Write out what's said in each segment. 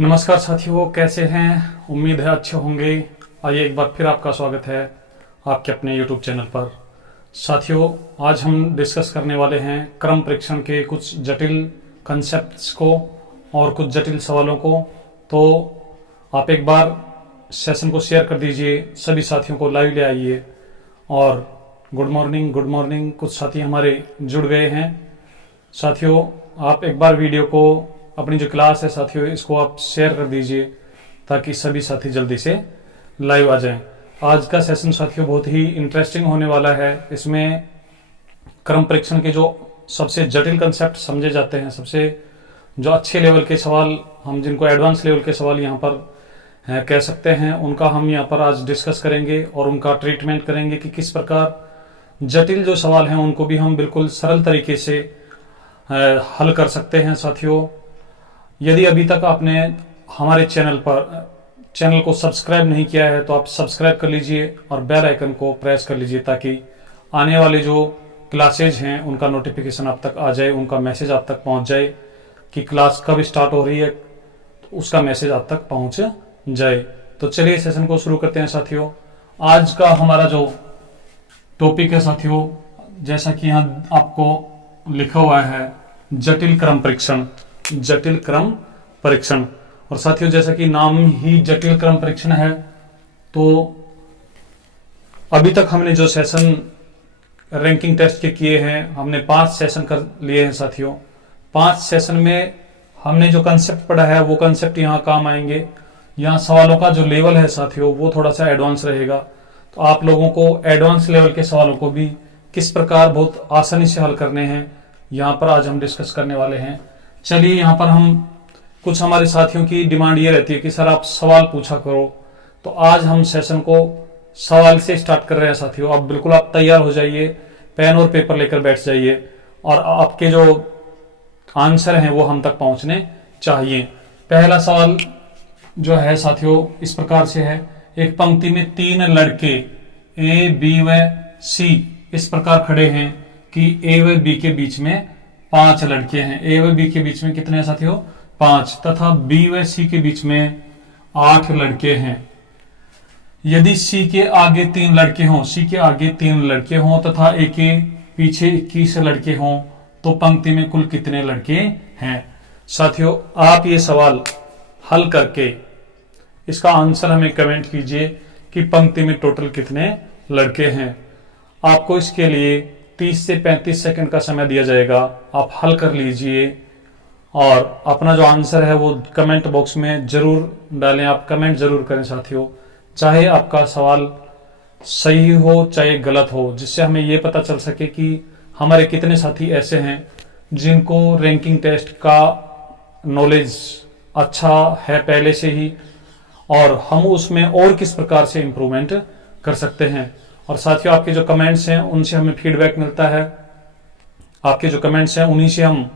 नमस्कार साथियों, कैसे हैं? उम्मीद है अच्छे होंगे। आइए एक बार फिर आपका स्वागत है आपके अपने YouTube चैनल पर। साथियों, आज हम डिस्कस करने वाले हैं क्रम परीक्षण के कुछ जटिल कंसेप्ट्स को और कुछ जटिल सवालों को। तो आप एक बार सेशन को शेयर कर दीजिए, सभी साथियों को लाइव ले आइए। और गुड मॉर्निंग, कुछ साथी हमारे जुड़ गए हैं। साथियों, आप एक बार वीडियो को, अपनी जो क्लास है साथियों, इसको आप शेयर कर दीजिए ताकि सभी साथी जल्दी से लाइव आ जाएं। आज का सेशन साथियों बहुत ही इंटरेस्टिंग होने वाला है। इसमें क्रम परीक्षण के जो सबसे जटिल कंसेप्ट समझे जाते हैं, सबसे जो अच्छे लेवल के सवाल, हम जिनको एडवांस लेवल के सवाल यहाँ पर कह सकते हैं, उनका हम यहाँ पर आज डिस्कस करेंगे और उनका ट्रीटमेंट करेंगे कि किस प्रकार जटिल जो सवाल हैं उनको भी हम बिल्कुल सरल तरीके से हल कर सकते हैं। साथियों, यदि अभी तक आपने हमारे चैनल को सब्सक्राइब नहीं किया है तो आप सब्सक्राइब कर लीजिए और बेल आइकन को प्रेस कर लीजिए ताकि आने वाले जो क्लासेज हैं उनका नोटिफिकेशन आप तक आ जाए, उनका मैसेज आप तक पहुंच जाए कि क्लास कब स्टार्ट हो रही है, तो उसका मैसेज आप तक पहुंच जाए। तो चलिए सेशन को शुरू करते हैं साथियों। आज का हमारा जो टॉपिक है साथियों, जैसा कि यहाँ आपको लिखा हुआ है, जटिल क्रम परीक्षण। और साथियों, जैसा कि नाम ही जटिल क्रम परीक्षण है, तो अभी तक हमने जो सेशन रैंकिंग टेस्ट के किए हैं, हमने 5 सेशन कर लिए हैं साथियों। 5 सेशन में हमने जो कंसेप्ट पढ़ा है वो कंसेप्ट यहाँ काम आएंगे। यहाँ सवालों का जो लेवल है साथियों वो थोड़ा सा एडवांस रहेगा, तो आप लोगों को एडवांस लेवल के सवालों को भी किस प्रकार बहुत आसानी से हल करने हैं, यहाँ पर आज हम डिस्कस करने वाले हैं। चलिए, यहाँ पर हम कुछ हमारे साथियों की डिमांड ये रहती है कि सर आप सवाल पूछा करो, तो आज हम सेशन को सवाल से स्टार्ट कर रहे हैं साथियों। अब बिल्कुल आप तैयार हो जाइए, पेन और पेपर लेकर बैठ जाइए और आपके जो आंसर हैं वो हम तक पहुंचने चाहिए। पहला सवाल जो है साथियों इस प्रकार से है। एक पंक्ति में 3 लड़के ए, बी व सी इस प्रकार खड़े हैं कि ए व बी के बीच में 5 लड़के हैं। ए व बी के बीच में कितने हैं साथियों? 5। तथा बी व सी के बीच में 8 लड़के हैं। यदि सी के आगे 3 लड़के हों तथा ए के पीछे 21 लड़के हों तो पंक्ति में कुल कितने लड़के हैं? साथियों, आप ये सवाल हल करके इसका आंसर हमें कमेंट कीजिए कि पंक्ति में टोटल कितने लड़के हैं। आपको इसके लिए 30 से 35 सेकंड का समय दिया जाएगा। आप हल कर लीजिए और अपना जो आंसर है वो कमेंट बॉक्स में जरूर डालें। आप कमेंट जरूर करें साथियों, चाहे आपका सवाल सही हो चाहे गलत हो, जिससे हमें ये पता चल सके कि हमारे कितने साथी ऐसे हैं जिनको रैंकिंग टेस्ट का नॉलेज अच्छा है पहले से ही, और हम उसमें और किस प्रकार से इम्प्रूवमेंट कर सकते हैं। और साथियों, आपके जो कमेंट्स हैं उनसे हमें फीडबैक मिलता है। आपके जो कमेंट्स हैं उन्हीं से हम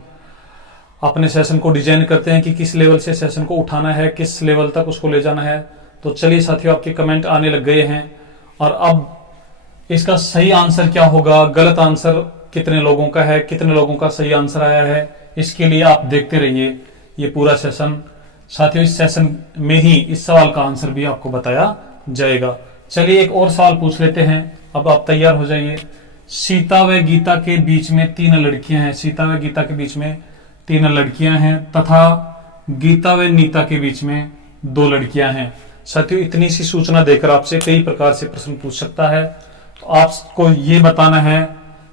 अपने सेशन को डिजाइन करते हैं कि किस लेवल से सेशन को उठाना है, किस लेवल तक उसको ले जाना है। तो चलिए साथियों, आपके कमेंट आने लग गए हैं और अब इसका सही आंसर क्या होगा, गलत आंसर कितने लोगों का है, कितने लोगों का सही आंसर आया है, इसके लिए आप देखते रहिए ये पूरा सेशन। साथियों, इस सेशन में ही इस सवाल का आंसर भी आपको बताया जाएगा। चलिए एक और सवाल पूछ लेते हैं। अब आप तैयार हो जाइए। सीता व गीता के बीच में 3 लड़कियां हैं। सीता व गीता के बीच में 3 लड़कियां हैं तथा गीता व नीता के बीच में 2 लड़कियां हैं। साथियों, इतनी सी सूचना देकर आपसे कई प्रकार से प्रश्न पूछ सकता है। तो आपको ये बताना है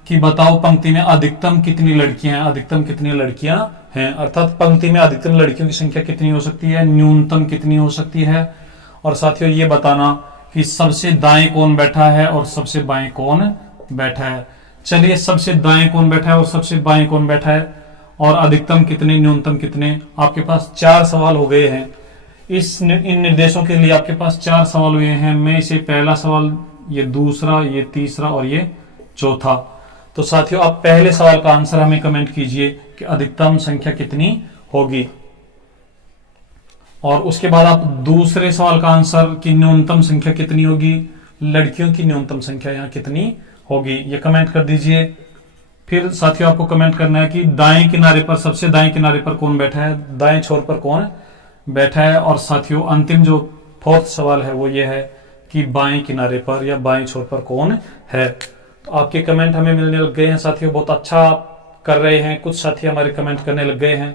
कि बताओ पंक्ति में अधिकतम कितनी लड़कियां हैं, अधिकतम कितनी लड़कियां हैं, अर्थात पंक्ति में अधिकतम लड़कियों की संख्या कितनी हो सकती है, न्यूनतम कितनी हो सकती है। और साथियों, ये बताना कि सबसे दाएं कौन बैठा है और सबसे बाएं कौन बैठा है। चलिए, सबसे दाएं कौन बैठा है और सबसे बाएं कौन बैठा है और अधिकतम कितने, न्यूनतम कितने। आपके पास 4 सवाल हो गए हैं। इन निर्देशों के लिए आपके पास 4 सवाल हुए हैं। मैं इसे पहला सवाल, ये दूसरा, ये तीसरा और ये चौथा। तो साथियों, आप पहले सवाल का आंसर हमें कमेंट कीजिए कि अधिकतम संख्या कितनी होगी, और उसके बाद आप दूसरे सवाल का आंसर कि न्यूनतम संख्या कितनी होगी, लड़कियों की न्यूनतम संख्या यहाँ कितनी होगी, ये कमेंट कर दीजिए। फिर साथियों, आपको कमेंट करना है कि दाएं किनारे पर, सबसे दाएं किनारे पर कौन बैठा है, दाएं छोर पर कौन बैठा है। और साथियों अंतिम जो फोर्थ सवाल है वो ये है कि बाएं किनारे पर या बाएं छोर पर कौन है। तो आपके कमेंट हमें मिलने लग गए हैं साथियों, बहुत अच्छा कर रहे हैं, कुछ साथी हमारे कमेंट करने लग गए हैं।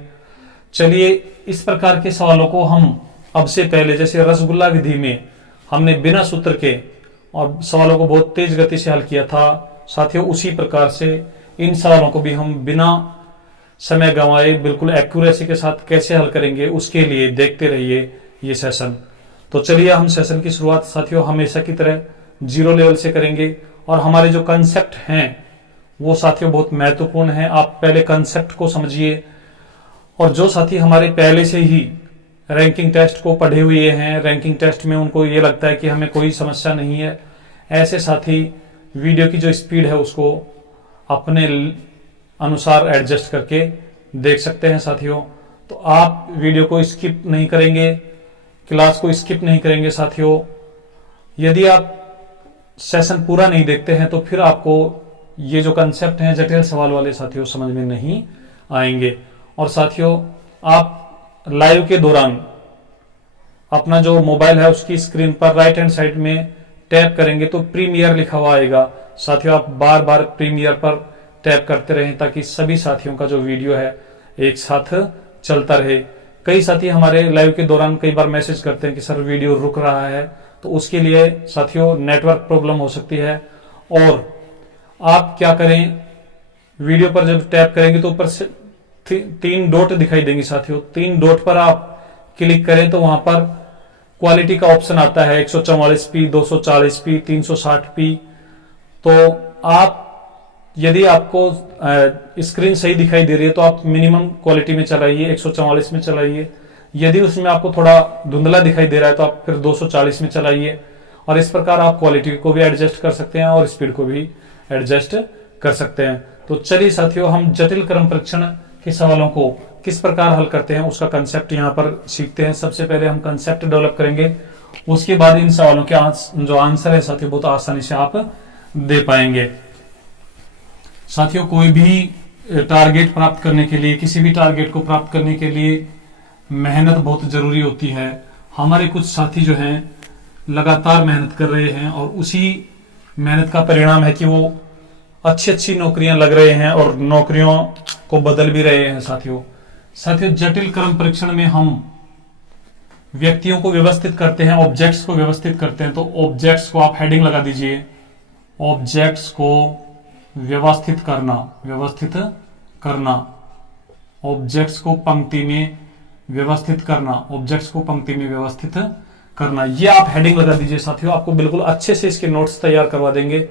चलिए इस प्रकार के सवालों को हम अब से पहले, जैसे रसगुल्ला विधि में हमने बिना सूत्र के और सवालों को बहुत तेज गति से हल किया था साथियों, उसी प्रकार से इन सवालों को भी हम बिना समय गंवाए बिल्कुल एक्यूरेसी के साथ कैसे हल करेंगे, उसके लिए देखते रहिए ये सेशन। तो चलिए हम सेशन की शुरुआत साथियों हमेशा की तरह 0 लेवल से करेंगे। और हमारे जो कंसेप्ट हैं वो साथियों बहुत महत्वपूर्ण है, आप पहले कंसेप्ट को समझिए। और जो साथी हमारे पहले से ही रैंकिंग टेस्ट को पढ़े हुए हैं, रैंकिंग टेस्ट में उनको ये लगता है कि हमें कोई समस्या नहीं है, ऐसे साथी वीडियो की जो स्पीड है उसको अपने अनुसार एडजस्ट करके देख सकते हैं साथियों। तो आप वीडियो को स्किप नहीं करेंगे, क्लास को स्किप नहीं करेंगे साथियों। यदि आप सेशन पूरा नहीं देखते हैं तो फिर आपको ये जो कंसेप्ट हैं जटिल सवाल वाले साथियों समझ में नहीं आएंगे। और साथियों आप लाइव के दौरान अपना जो मोबाइल है उसकी स्क्रीन पर राइट हैंड साइड में टैप करेंगे तो प्रीमियर लिखा हुआ आएगा साथियों, आप बार बार प्रीमियर पर टैप करते रहें ताकि सभी साथियों का जो वीडियो है एक साथ चलता रहे। कई साथी हमारे लाइव के दौरान कई बार मैसेज करते हैं कि सर वीडियो रुक रहा है, तो उसके लिए साथियों नेटवर्क प्रॉब्लम हो सकती है। और आप क्या करें, वीडियो पर जब टैप करेंगे तो ऊपर से 3 डॉट दिखाई देंगे साथियों, 3 डॉट पर आप क्लिक करें तो वहां पर क्वालिटी का ऑप्शन आता है 144p, 240p, 360p। तो आप यदि आपको स्क्रीन सही दिखाई दे रही है तो आप मिनिमम क्वालिटी में चलाइए, 144 में चलाइए। यदि उसमें आपको थोड़ा धुंधला दिखाई दे रहा है तो आप फिर 240 में चलाइए। और इस प्रकार आप क्वालिटी को भी एडजस्ट कर सकते हैं और स्पीड को भी एडजस्ट कर सकते हैं। तो चलिए साथियों हम जटिल क्रम परीक्षण के सवालों को किस प्रकार हल करते हैं उसका कंसेप्ट यहाँ पर सीखते हैं। सबसे पहले हम कंसेप्ट डेवलप करेंगे, उसके बाद इन सवालों के जो आंसर है साथियों बहुत आसानी से आप दे पाएंगे। साथियों कोई भी टारगेट प्राप्त करने के लिए, किसी भी टारगेट को प्राप्त करने के लिए मेहनत बहुत जरूरी होती है। हमारे कुछ साथी जो हैं लगातार मेहनत कर रहे हैं और उसी मेहनत का परिणाम है कि वो अच्छी अच्छी नौकरियां लग रहे हैं और नौकरियों को बदल भी रहे हैं साथियों। जटिल क्रम परीक्षण में हम व्यक्तियों को व्यवस्थित करते हैं, ऑब्जेक्ट्स को व्यवस्थित करते हैं। तो ऑब्जेक्ट्स को आप हेडिंग लगा दीजिए, ऑब्जेक्ट्स को व्यवस्थित करना, व्यवस्थित करना, ऑब्जेक्ट्स को पंक्ति में व्यवस्थित करना, ऑब्जेक्ट्स को पंक्ति में व्यवस्थित करना, ये आप हेडिंग लगा दीजिए साथियों। आपको बिल्कुल अच्छे से इसके नोट्स तैयार करवा देंगे।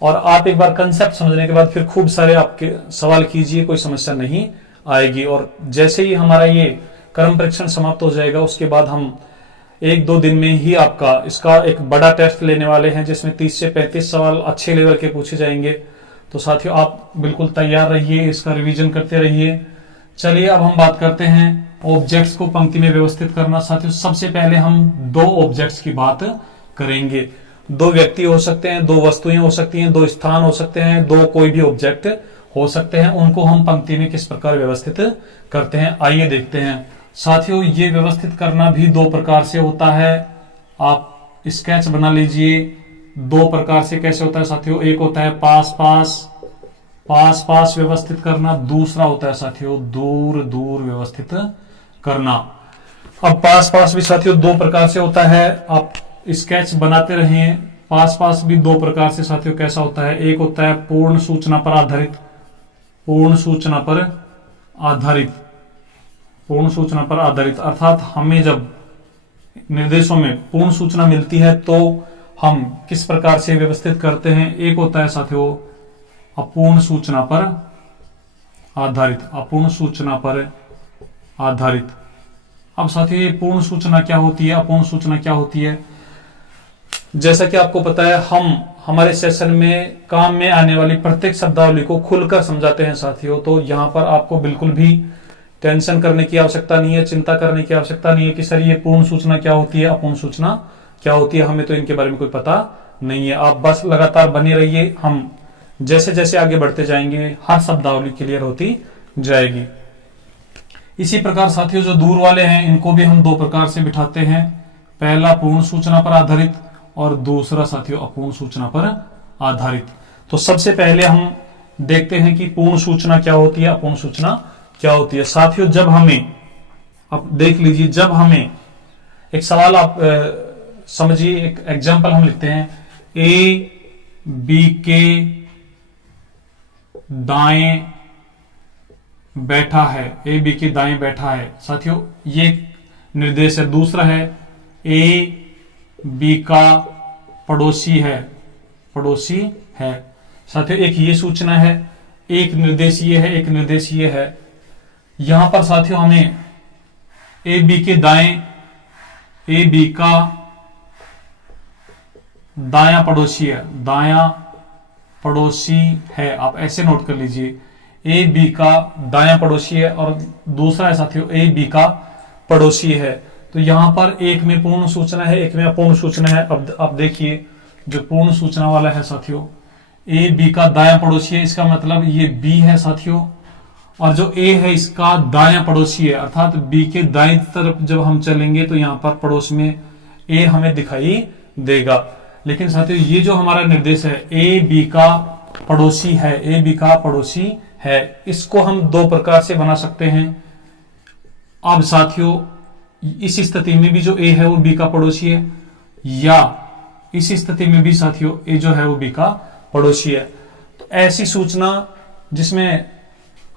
और आप एक बार कंसेप्ट समझने के बाद फिर खूब सारे आपके सवाल कीजिए, कोई समस्या नहीं आएगी। और जैसे ही हमारा ये क्रम परीक्षण समाप्त हो जाएगा उसके बाद हम 1-2 दिन में ही आपका इसका एक बड़ा टेस्ट लेने वाले हैं जिसमें 30 से 35 सवाल अच्छे लेवल के पूछे जाएंगे। तो साथियों आप बिल्कुल तैयार रहिए, इसका रिवीजन करते रहिए। चलिए अब हम बात करते हैं ऑब्जेक्ट्स को पंक्ति में व्यवस्थित करना। साथियों सबसे पहले हम 2 ऑब्जेक्ट्स की बात करेंगे। 2 व्यक्ति हो सकते हैं, 2 वस्तुएं हो सकती हैं, 2 स्थान हो सकते हैं, 2 कोई भी ऑब्जेक्ट हो सकते हैं। उनको हम पंक्ति में किस प्रकार व्यवस्थित करते हैं आइए देखते हैं। साथियों ये व्यवस्थित करना भी 2 प्रकार से होता है। आप स्केच बना लीजिए। 2 प्रकार से कैसे होता है साथियों, एक होता है पास पास, पास पास व्यवस्थित करना, दूसरा होता है साथियों दूर दूर व्यवस्थित करना। अब पास पास भी साथियों 2 प्रकार से होता है, आप स्केच बनाते रहें। पास पास भी 2 प्रकार से साथियों कैसा होता है, एक होता है पूर्ण सूचना पर आधारित, पूर्ण सूचना पर आधारित, पूर्ण सूचना पर आधारित अर्थात हमें जब निर्देशों में पूर्ण सूचना मिलती है तो हम किस प्रकार से व्यवस्थित करते हैं। एक होता है साथियों अपूर्ण सूचना पर आधारित, अपूर्ण सूचना पर आधारित। अब साथियों ये पूर्ण सूचना क्या होती है, अपूर्ण सूचना क्या होती है। जैसा कि आपको पता है हम हमारे सेशन में काम में आने वाली प्रत्येक शब्दावली को खुलकर समझाते हैं साथियों। तो यहाँ पर आपको बिल्कुल भी टेंशन करने की आवश्यकता नहीं है, चिंता करने की आवश्यकता नहीं है कि सर ये पूर्ण सूचना क्या होती है, अपूर्ण सूचना क्या होती है, हमें तो इनके बारे में कोई पता नहीं है। आप बस लगातार बने रहिए, हम जैसे जैसे आगे बढ़ते जाएंगे हर शब्दावली क्लियर होती जाएगी। इसी प्रकार साथियों जो दूर वाले हैं इनको भी हम दो प्रकार से बिठाते हैं, पहला पूर्ण सूचना पर आधारित और दूसरा साथियों अपूर्ण सूचना पर आधारित। तो सबसे पहले हम देखते हैं कि पूर्ण सूचना क्या होती है, अपूर्ण सूचना क्या होती है। साथियों जब हमें, आप देख लीजिए, जब हमें एक सवाल आप समझिए, एक एग्जांपल हम लिखते हैं, ए बी के दाएं बैठा है, ए बी के दाएं बैठा है। साथियों ये निर्देश है। दूसरा है ए बी का पड़ोसी है, पड़ोसी है। साथियों एक ये सूचना है, एक निर्देश ये है, एक निर्देश ये है। यहां पर साथियों हमें ए बी के दाएं, ए बी का दाया पड़ोसी है, दाया पड़ोसी है, आप ऐसे नोट कर लीजिए, ए बी का दाया पड़ोसी है और दूसरा है साथियों ए बी का पड़ोसी है। तो यहां पर एक में पूर्ण सूचना है, एक में अपूर्ण सूचना है। अब आप देखिए जो पूर्ण सूचना वाला है साथियों, ए बी का दाया पड़ोसी है, इसका मतलब ये बी है साथियों, और जो ए है इसका दाया पड़ोसी है, अर्थात बी के दाईं तरफ जब हम चलेंगे तो यहां पर पड़ोस में ए हमें दिखाई देगा। लेकिन साथियों ये जो हमारा निर्देश है ए बी का पड़ोसी है, ए बी का पड़ोसी है, इसको हम दो प्रकार से बना सकते हैं। अब साथियों इस स्थिति में भी जो ए है वो बी का पड़ोसी है, या इस स्थिति में भी साथियों ए जो है वो बी का पड़ोसी है। तो ऐसी सूचना जिसमें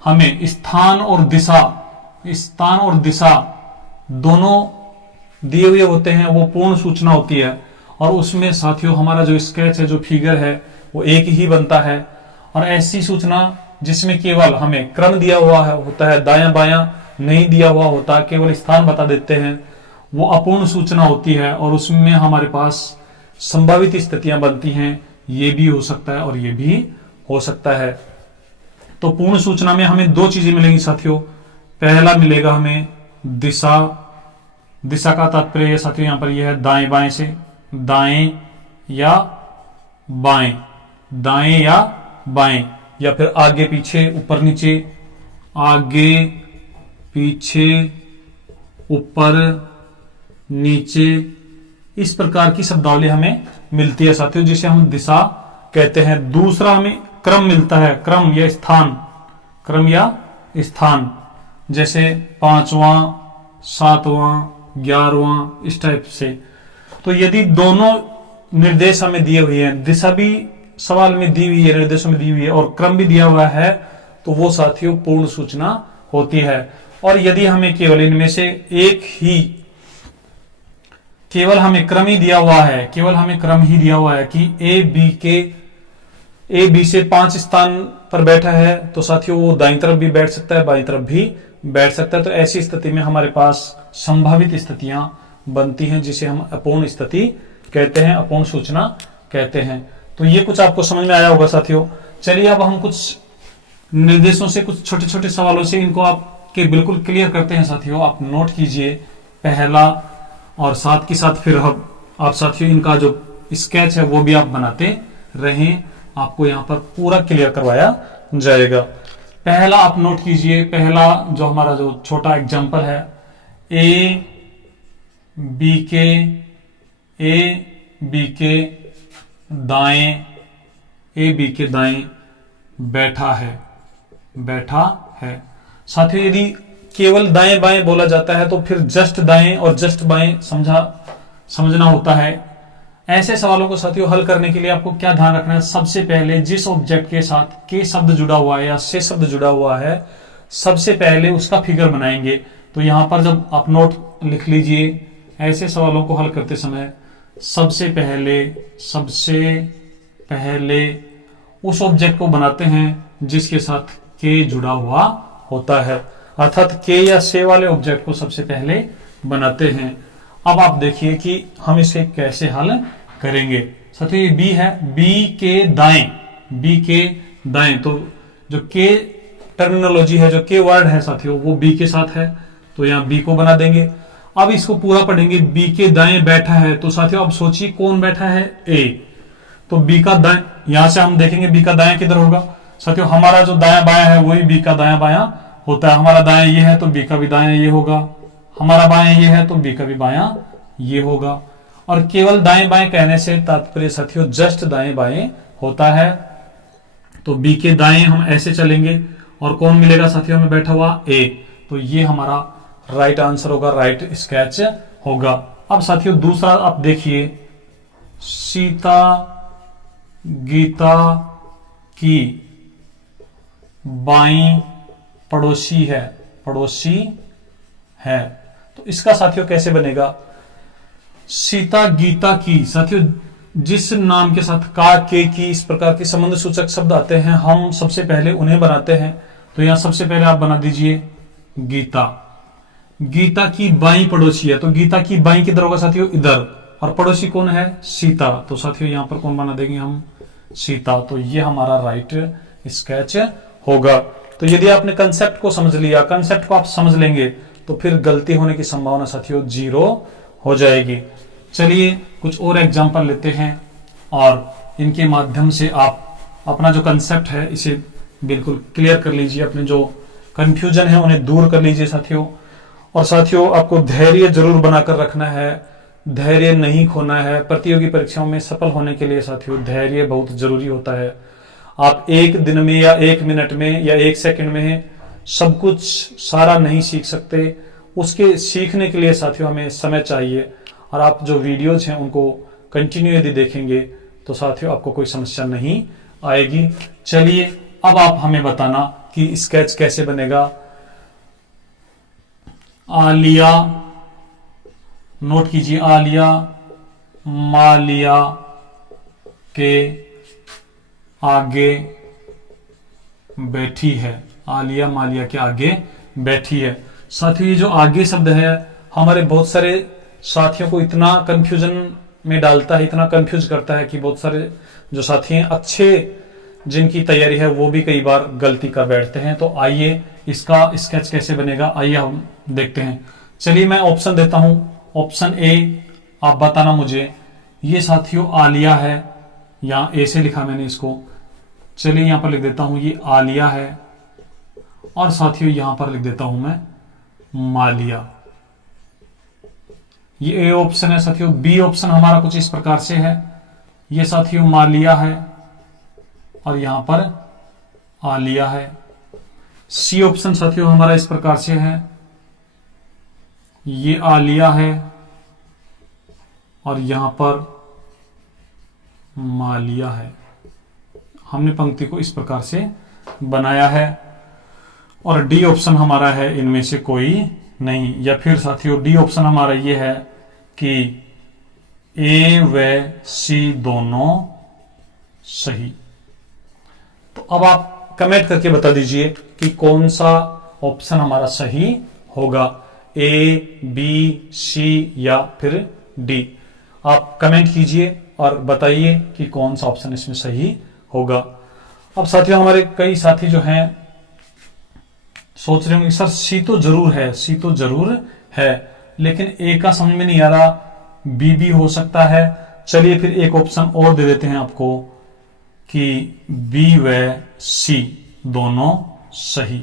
हमें स्थान और दिशा दोनों दिए हुए होते हैं वो पूर्ण सूचना होती है। और उसमें साथियों हमारा जो स्केच है, जो फिगर है, वो एक ही बनता है। और ऐसी सूचना जिसमें केवल हमें क्रम दिया हुआ है होता है, दायां बायां नहीं दिया हुआ होता, केवल स्थान बता देते हैं, वो अपूर्ण सूचना होती है। और उसमें हमारे पास संभावित स्थितियां बनती हैं, ये भी हो सकता है और ये भी हो सकता है। तो पूर्ण सूचना में हमें दो चीजें मिलेंगी साथियों। पहला मिलेगा हमें दिशा, दिशा का तात्पर्य साथियों यहां पर यह है दाएं बाएं से, दाएं या बाएं, दाएं या बाएं, या फिर आगे पीछे ऊपर नीचे, आगे पीछे ऊपर नीचे, इस प्रकार की शब्दावली हमें मिलती है साथियों, जिसे हम दिशा कहते हैं। दूसरा हमें क्रम मिलता है, क्रम या स्थान, क्रम या स्थान, जैसे 5वां, 7वां, 11वां, इस टाइप से। तो यदि दोनों निर्देश हमें दिए हुए हैं, दिशा भी सवाल में दी हुई है, निर्देशों में दी हुई है, और क्रम भी दिया हुआ है, तो वो साथियों पूर्ण सूचना होती है। और यदि हमें केवल इनमें से एक ही, केवल हमें क्रम ही दिया हुआ है, केवल हमें क्रम ही दिया हुआ है कि ए बी से 5 स्थान पर बैठा है, तो साथियों वो दाईं तरफ भी बैठ सकता है, बाईं तरफ भी बैठ सकता है। तो ऐसी स्थिति में हमारे पास संभावित स्थितियां बनती हैं, जिसे हम अपूर्ण स्थिति कहते हैं, अपूर्ण सूचना कहते हैं। तो ये कुछ आपको समझ में आया होगा साथियों। चलिए अब हम कुछ निर्देशों से, कुछ छोटे छोटे सवालों से इनको आपके बिल्कुल क्लियर करते हैं साथियों। आप नोट कीजिए पहला, और साथ के साथ फिर आप साथियों इनका जो स्केच है वो भी आप बनाते रहें, आपको यहां पर पूरा क्लियर करवाया जाएगा। पहला आप नोट कीजिए, पहला जो हमारा जो छोटा एग्जांपल है, ए बी के दाएं, ए बी के दाएं बैठा है, बैठा है। साथियों यदि केवल दाएं बाएं बोला जाता है तो फिर जस्ट दाएं और जस्ट बाएं समझना होता है। ऐसे सवालों को साथियों हल करने के लिए आपको क्या ध्यान रखना है, सबसे पहले जिस ऑब्जेक्ट के साथ के शब्द जुड़ा हुआ है या से शब्द जुड़ा हुआ है, सबसे पहले उसका फिगर बनाएंगे। तो यहां पर जब आप नोट लिख लीजिए, ऐसे सवालों को हल करते समय सबसे पहले उस ऑब्जेक्ट को बनाते हैं जिसके साथ के जुड़ा हुआ होता है, अर्थात के या से वाले ऑब्जेक्ट को सबसे पहले बनाते हैं। अब आप देखिए कि हम इसे कैसे हल करेंगे। साथियों ये बी है, बी के दाएं, तो जो के टर्मिनोलॉजी है, जो के वर्ड है साथियों, वो बी के साथ है, तो यहां बी को बना देंगे। अब इसको पूरा पढ़ेंगे, बी के दाएं बैठा है, तो साथियों अब सोचिए कौन बैठा है, ए, तो बी का दाएं, यहां से हम देखेंगे बी का दाएं किधर होगा। साथियों हमारा जो दायां बायां है वही बी का दायां बायां होता है। हमारा दायां ये है तो बी का भी दायां ये होगा, हमारा बायां ये है तो बी का भी बायां ये होगा। और केवल दाएं बाएं कहने से तात्पर्य साथियों जस्ट दाएं बाएं होता है। तो बी के दाएं हम ऐसे चलेंगे और कौन मिलेगा साथियों में बैठा हुआ ए, तो ये हमारा राइट आंसर होगा, राइट स्केच होगा। अब साथियों दूसरा आप देखिए, सीता गीता की बाईं पड़ोसी है, पड़ोसी है, तो इसका साथियों कैसे बनेगा? सीता गीता की, साथियों जिस नाम के साथ का, के, की इस प्रकार के संबंध सूचक शब्द आते हैं हम सबसे पहले उन्हें बनाते हैं। तो यहां सबसे पहले आप बना दीजिए गीता। गीता की बाईं पड़ोसी है, तो गीता की बाईं किधर होगा साथियों? इधर, और पड़ोसी कौन है? सीता। तो साथियों यहां पर कौन बना देंगे हम? सीता। तो ये हमारा राइट स्केच होगा। तो यदि आपने कंसेप्ट को समझ लिया, कंसेप्ट को आप समझ लेंगे तो फिर गलती होने की संभावना साथियों 0 हो जाएगी। चलिए कुछ और एग्जांपल लेते हैं और इनके माध्यम से आप अपना जो कंसेप्ट है इसे बिल्कुल क्लियर कर लीजिए, अपने जो कंफ्यूजन है उन्हें दूर कर लीजिए साथियों। और साथियों आपको धैर्य जरूर बनाकर रखना है, धैर्य नहीं खोना है। प्रतियोगी परीक्षाओं में सफल होने के लिए साथियों धैर्य बहुत जरूरी होता है। आप एक दिन में या एक मिनट में या एक सेकंड में सब कुछ सारा नहीं सीख सकते, उसके सीखने के लिए साथियों हमें समय चाहिए। और आप जो वीडियोज हैं उनको कंटिन्यू यदि देखेंगे तो साथियों आपको कोई समस्या नहीं आएगी। चलिए अब आप हमें बताना कि स्केच कैसे बनेगा। आलिया, नोट कीजिए, आलिया मालिया के आगे बैठी है, आलिया मालिया के आगे बैठी है। साथियों ये जो आगे शब्द है हमारे बहुत सारे साथियों को इतना कंफ्यूजन में डालता है, इतना कंफ्यूज करता है कि बहुत सारे जो साथी हैं अच्छे जिनकी तैयारी है वो भी कई बार गलती कर बैठते हैं। तो आइए इसका स्केच कैसे बनेगा आइए हम देखते हैं। चलिए मैं ऑप्शन देता हूं, ऑप्शन ए आप बताना मुझे। ये साथियों आलिया है, यहां ए से लिखा मैंने इसको, चलिए यहां पर लिख देता हूं ये आलिया है, और साथियों यहां पर लिख देता हूं मैं मालिया। ये ए ऑप्शन है साथियों। बी ऑप्शन हमारा कुछ इस प्रकार से है, ये साथियों मालिया है और यहां पर आलिया है। सी ऑप्शन साथियों हमारा इस प्रकार से है, ये आलिया है और यहां पर मालिया है। हमने पंक्ति को इस प्रकार से बनाया है। और डी ऑप्शन हमारा है इनमें से कोई नहीं, या फिर साथियों डी ऑप्शन हमारा ये है कि ए व सी दोनों सही। तो अब आप कमेंट करके बता दीजिए कि कौन सा ऑप्शन हमारा सही होगा, ए, बी, सी या फिर डी। आप कमेंट कीजिए और बताइए कि कौन सा ऑप्शन इसमें सही होगा। अब साथियों हमारे कई साथी जो हैं सोच रहे होंगे सर सी तो जरूर है, सी तो जरूर है, लेकिन ए का समझ में नहीं आ रहा, बी भी हो सकता है। चलिए फिर एक ऑप्शन और दे देते हैं आपको कि बी व सी दोनों सही।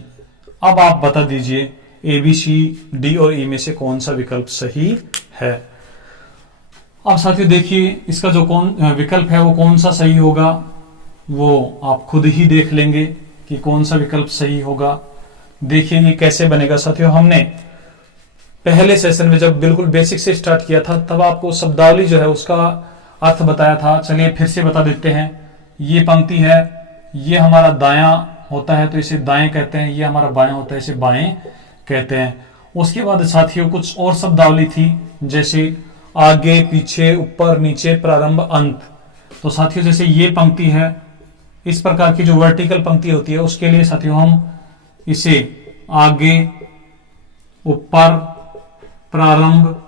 अब आप बता दीजिए ए, बी, सी, डी और ई में से कौन सा विकल्प सही है। अब साथियों देखिए इसका जो विकल्प है वो कौन सा सही होगा, वो आप खुद ही देख लेंगे कि कौन सा विकल्प सही होगा। देखिए ये कैसे बनेगा साथियों। हमने पहले सेशन में जब बिल्कुल बेसिक से स्टार्ट किया था तब आपको शब्दावली जो है उसका अर्थ बताया था। चलिए फिर से बता देते हैं। ये पंक्ति है, ये हमारा दायां होता है तो इसे दाएं कहते हैं, ये हमारा बायां होता है इसे बाएं कहते हैं। उसके बाद साथियों कुछ और शब्दावली थी जैसे आगे, पीछे, ऊपर, नीचे, प्रारंभ, अंत। तो साथियों जैसे ये पंक्ति है, इस प्रकार की जो वर्टिकल पंक्ति होती है उसके लिए साथियों हम इसे आगे, ऊपर, प्रारंभ,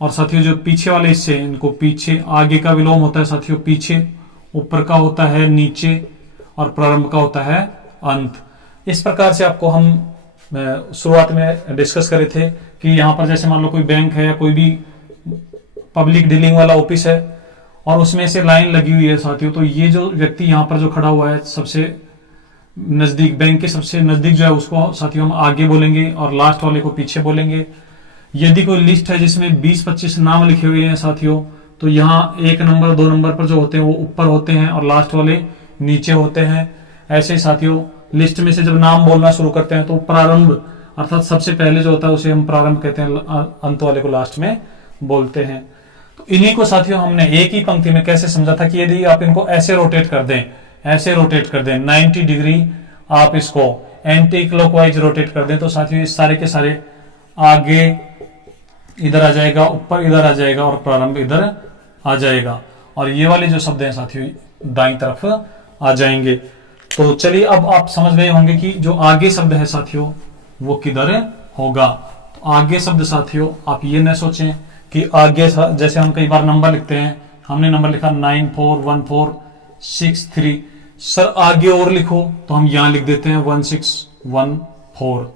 और साथियों जो पीछे वाले हिस्से इनको पीछे, आगे का विलोम होता है साथियों पीछे, ऊपर का होता है नीचे और प्रारंभ का होता है अंत। इस प्रकार से आपको हम शुरुआत में डिस्कस करे थे कि यहां पर जैसे मान लो कोई बैंक है या कोई भी पब्लिक डीलिंग वाला ऑफिस है और उसमें से लाइन लगी हुई है साथियों, तो ये जो व्यक्ति यहां पर जो खड़ा हुआ है सबसे नजदीक, बैंक के सबसे नजदीक जो है उसको साथियों हम आगे बोलेंगे और लास्ट वाले को पीछे बोलेंगे। यदि कोई लिस्ट है जिसमें 20-25 नाम लिखे हुए हैं साथियों, तो यहाँ 1 नंबर 2 नंबर पर जो होते हैं वो ऊपर होते हैं और लास्ट वाले नीचे होते हैं। ऐसे ही साथियों लिस्ट में से जब नाम बोलना शुरू करते हैं तो प्रारंभ अर्थात सबसे पहले जो होता है उसे हम प्रारंभ कहते हैं, अंत वाले को लास्ट में बोलते हैं। तो इन्हीं को साथियों हमने एक ही पंक्ति में कैसे समझा था कि यदि आप इनको ऐसे रोटेट कर दें, ऐसे रोटेट कर दें 90 डिग्री, आप इसको एंटी क्लॉकवाइज रोटेट कर दें, तो साथियों ये सारे के सारे आगे इधर आ जाएगा, ऊपर इधर आ जाएगा और प्रारंभ इधर आ जाएगा, और ये वाले जो शब्द हैं साथियों दाईं तरफ आ जाएंगे। तो चलिए अब आप समझ गए होंगे कि जो आगे शब्द है साथियों वो किधर होगा। तो आगे शब्द साथियों आप ये न सोचें कि आगे, जैसे हम कई बार नंबर लिखते हैं, हमने नंबर लिखा 941463, सर आगे और लिखो, तो हम यहां लिख देते हैं 1614।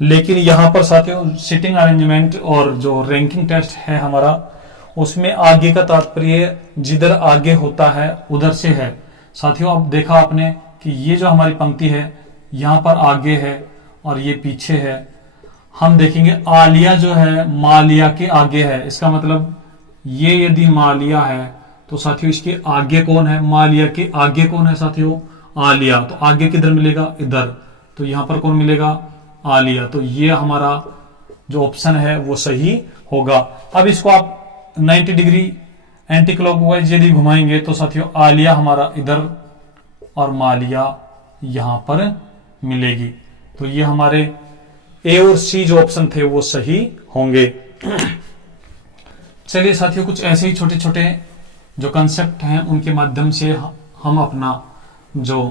लेकिन यहां पर साथियों सिटिंग अरेंजमेंट और जो रैंकिंग टेस्ट है हमारा, उसमें आगे का तात्पर्य जिधर आगे होता है उधर से है। साथियों अब देखा आपने कि ये जो हमारी पंक्ति है यहां पर आगे है और ये पीछे है। हम देखेंगे आलिया जो है मालिया के आगे है, इसका मतलब ये यदि मालिया है तो साथियों इसके आगे कौन है, मालिया के आगे कौन है साथियों, आलिया। तो आगे किधर मिलेगा, इधर, तो यहां पर कौन मिलेगा, आलिया। तो ये हमारा जो ऑप्शन है वो सही होगा। अब इसको आप 90 डिग्री एंटी क्लॉकवाइज यदि घुमाएंगे तो साथियों आलिया हमारा इधर और मालिया यहां पर मिलेगी। तो ये हमारे ए और सी जो ऑप्शन थे वो सही होंगे। चलिए साथियों कुछ ऐसे ही छोटे छोटे जो कंसेप्ट हैं उनके माध्यम से हम अपना जो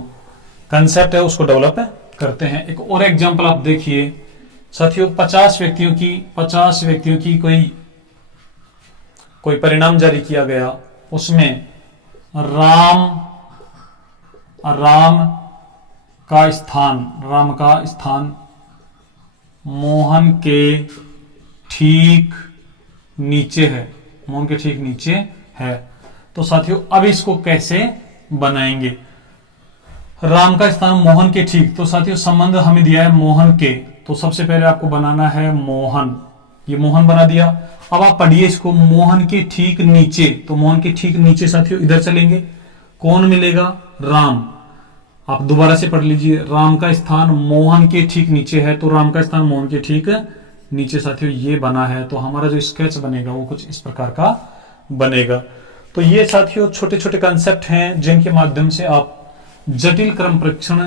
कंसेप्ट है उसको डेवलप करते हैं। एक और एग्जांपल आप देखिए साथियों, 50 व्यक्तियों की कोई परिणाम जारी किया गया, उसमें राम का स्थान मोहन के ठीक नीचे है। तो साथियों अब इसको कैसे बनाएंगे, राम का स्थान मोहन के ठीक, तो साथियों संबंध हमें दिया है मोहन के, तो सबसे पहले आपको बनाना है मोहन, ये मोहन बना दिया। अब आप पढ़िए इसको, मोहन के ठीक नीचे, तो मोहन के ठीक नीचे साथियों इधर चलेंगे, कौन मिलेगा, राम। आप दोबारा से पढ़ लीजिए, राम का स्थान मोहन के ठीक नीचे है, तो राम का स्थान मोहन के ठीक नीचे साथियों ये बना है। तो हमारा जो स्केच बनेगा वो कुछ इस प्रकार का बनेगा। तो ये साथियों छोटे छोटे कंसेप्ट हैं जिनके माध्यम से आप जटिल क्रम परीक्षण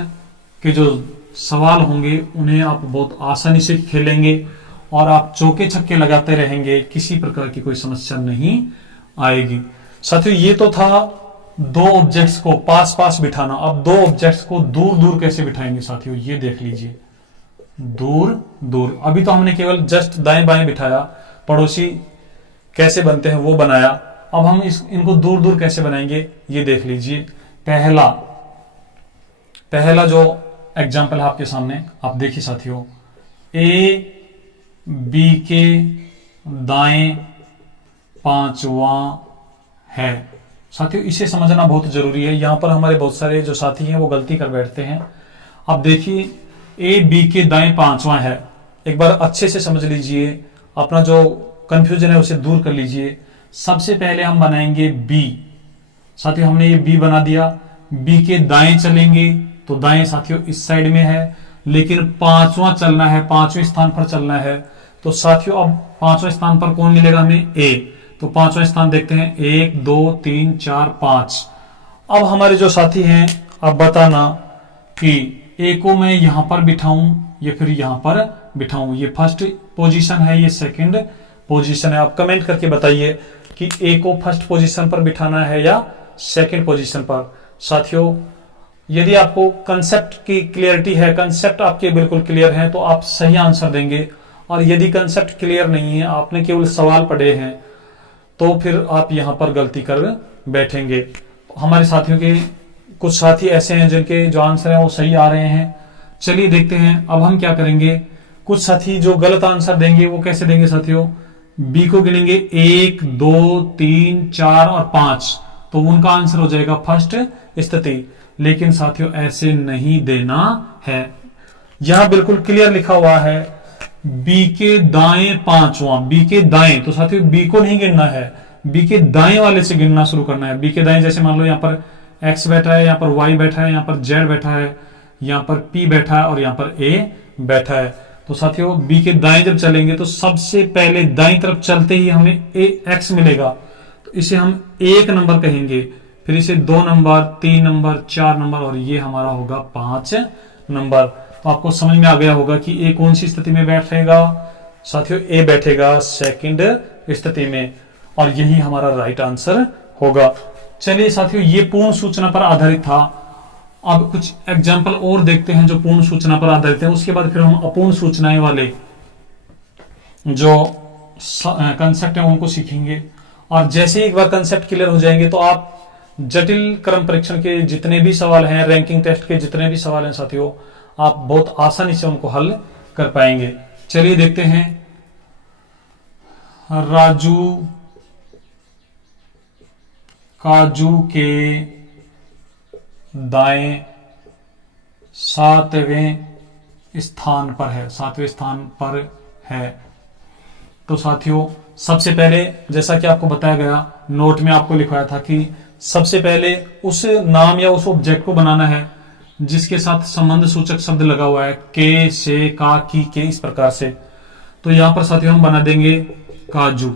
के जो सवाल होंगे उन्हें आप बहुत आसानी से खेलेंगे और आप चौके छक्के लगाते रहेंगे, किसी प्रकार की कोई समस्या नहीं आएगी। साथियों ये तो था दो ऑब्जेक्ट्स को पास पास बिठाना। अब दो ऑब्जेक्ट्स को दूर दूर कैसे बिठाएंगे साथियों, ये देख लीजिए, दूर दूर। अभी तो हमने केवल जस्ट दाएं बाएं बिठाया, पड़ोसी कैसे बनते हैं वो बनाया। अब हम इनको दूर दूर कैसे बनाएंगे ये देख लीजिए। पहला जो एग्जाम्पल है आपके सामने, आप देखिए साथियों, ए बी के दाएं पांचवा है। साथियों इसे समझना बहुत जरूरी है, यहां पर हमारे बहुत सारे जो साथी हैं वो गलती कर बैठते हैं। अब देखिए ए बी के दाएं पांचवा है, एक बार अच्छे से समझ लीजिए, अपना जो कंफ्यूजन है उसे दूर कर लीजिए। सबसे पहले हम बनाएंगे बी। साथियों हमने ये बी बना दिया, बी के दाएं चलेंगे तो दाएं साथियों इस साइड में है, लेकिन पांचवा चलना है, पांचवें स्थान पर चलना है। तो साथियों अब पांचवें स्थान पर कौन मिलेगा हमें, ए। तो पांचवें स्थान देखते हैं, 1 2 3 4 5। अब हमारे जो साथी हैं अब बताना कि ए को मैं यहां पर बिठाऊं या फिर यहां पर बिठाऊं, ये फर्स्ट पोजीशन है, ये सेकंड पोजीशन है। आप कमेंट करके बताइए कि ए को फर्स्ट पोजीशन पर बिठाना है या सेकंड पोजीशन पर। साथियों यदि आपको कंसेप्ट की क्लियरिटी है, कंसेप्ट आपके बिल्कुल क्लियर हैं, तो आप सही आंसर देंगे, और यदि कंसेप्ट क्लियर नहीं है, आपने केवल सवाल पढ़े हैं, तो फिर आप यहां पर गलती कर बैठेंगे। हमारे साथियों के कुछ साथी ऐसे हैं जिनके जो आंसर है वो सही आ रहे हैं। चलिए देखते हैं अब हम क्या करेंगे। कुछ साथी जो गलत आंसर देंगे वो कैसे देंगे साथियों, बी को गिनेंगे 1 2 3 4 और 5, तो उनका आंसर हो जाएगा फर्स्ट स्थिति। लेकिन साथियों ऐसे नहीं देना है। यहां बिल्कुल क्लियर लिखा हुआ है बी के दाएं पांचवा, बी के दाएं, तो साथियों बी को नहीं गिनना है, बी के दाएं वाले से गिनना शुरू करना है। बी के दाएं जैसे मान लो यहाँ पर एक्स बैठा है, यहाँ पर वाई बैठा है, यहाँ पर जेड बैठा है, यहाँ पर पी बैठा है और यहाँ पर ए बैठा है। तो साथियों बी के दाएं जब चलेंगे तो सबसे पहले दाईं तरफ चलते ही हमें ए एक्स मिलेगा, तो इसे हम 1 नंबर कहेंगे, फिर इसे 2 नंबर, 3 नंबर, 4 नंबर और ये हमारा होगा 5 नंबर। तो आपको समझ में आ गया होगा कि ए कौन सी स्थिति में बैठेगा साथियों, ए बैठेगा सेकंड स्थिति में, और यही हमारा राइट आंसर होगा। चलिए साथियों ये पूर्ण सूचना पर आधारित था। अब कुछ एग्जाम्पल और देखते हैं जो पूर्ण सूचना पर आधारित है, उसके बाद फिर हम अपूर्ण सूचनाएं वाले जो कंसेप्ट है उनको सीखेंगे। और जैसे ही एक बार कंसेप्ट क्लियर हो जाएंगे तो आप जटिल क्रम परीक्षण के जितने भी सवाल हैं, रैंकिंग टेस्ट के जितने भी सवाल हैं साथियों, आप बहुत आसानी से उनको हल कर पाएंगे। चलिए देखते हैं। राजू काजू के दाएं 7वें स्थान पर है, 7वें स्थान पर है। तो साथियों सबसे पहले जैसा कि आपको बताया गया, नोट में आपको लिखवाया था कि सबसे पहले उस नाम या उस ऑब्जेक्ट को बनाना है जिसके साथ संबंध सूचक शब्द लगा हुआ है, के, से, का, की, के, इस प्रकार से। तो यहां पर साथियों हम बना देंगे काजू,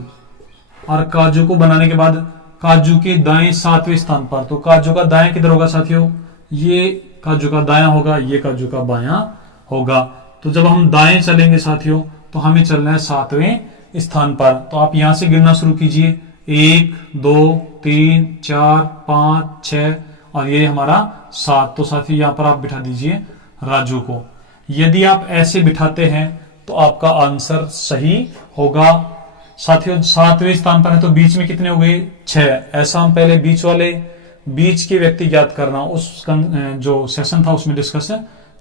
और काजू को बनाने के बाद काजू के दाएं 7वें स्थान पर, तो काजू का दाएं किधर होगा साथियों, ये काजू का दायां होगा, ये काजू का बायां होगा। तो जब हम दाएं चलेंगे साथियों तो हमें चलना है 7वें स्थान पर। तो आप यहां से गिनना शुरू कीजिए, 1 2 3 4 5 6 और ये हमारा 7। तो साथियों यहां पर आप बिठा दीजिए राजू को। यदि आप ऐसे बिठाते हैं तो आपका आंसर सही होगा। साथियों 7वें स्थान पर है तो बीच में कितने हो गए, 6। ऐसा हम पहले बीच के व्यक्ति ज्ञात करना उस जो सेशन था उसमें डिस्कस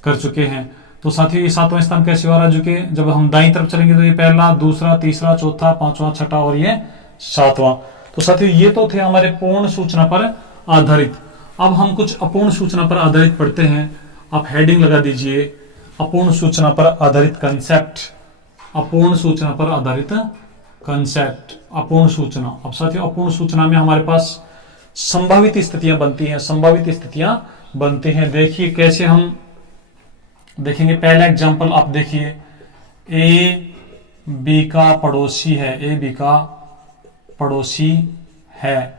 कर चुके हैं। तो साथियों ये 7वां स्थान कैसे हुआ राजू के, जब हम दाईं तरफ चलेंगे तो ये पहला, दूसरा, तीसरा, चौथा, 5वां, 6वां और ये 7वां। तो साथियों ये तो थे हमारे पूर्ण सूचना पर आधारित। अब हम कुछ अपूर्ण सूचना पर आधारित पढ़ते हैं। आप हेडिंग लगा दीजिए, अपूर्ण सूचना पर आधारित कंसेप्ट, अपूर्ण सूचना पर आधारित कंसेप्ट, अपूर्ण सूचना। अब साथियों अपूर्ण सूचना में हमारे पास संभावित स्थितियां बनती हैं, संभावित स्थितियां बनते हैं। देखिए कैसे हम देखेंगे। पहला एग्जांपल आप देखिए, ए बी का पड़ोसी है, ए बी का पड़ोसी है।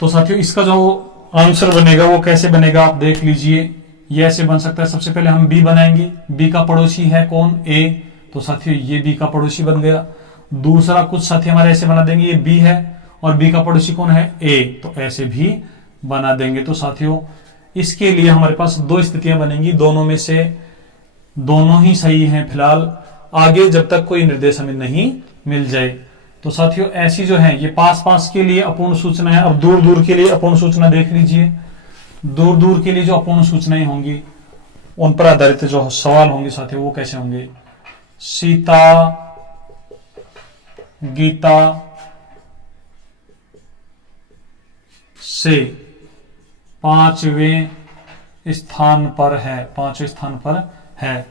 तो साथियों इसका जो आंसर बनेगा वो कैसे बनेगा आप देख लीजिए। ये ऐसे बन सकता है, सबसे पहले हम बी बनाएंगे, बी का पड़ोसी है कौन, ए। तो साथियों ये बी का पड़ोसी बन गया। दूसरा कुछ साथी हमारे ऐसे बना देंगे, ये बी है और बी का पड़ोसी कौन है, ए, तो ऐसे भी बना देंगे। तो साथियों इसके लिए हमारे पास 2 स्थितियां बनेंगी, दोनों में से दोनों ही सही हैं फिलहाल, आगे जब तक कोई निर्देश हमें नहीं मिल जाए। तो साथियों ऐसी जो है ये पास के लिए अपूर्ण सूचना है। अब दूर के लिए अपूर्ण सूचना देख लीजिए। दूर के लिए जो अपूर्ण सूचनाएं होंगी उन पर आधारित जो सवाल होंगे साथियों वो कैसे होंगे। सीता गीता से 5वें स्थान पर है, 5वें स्थान पर है।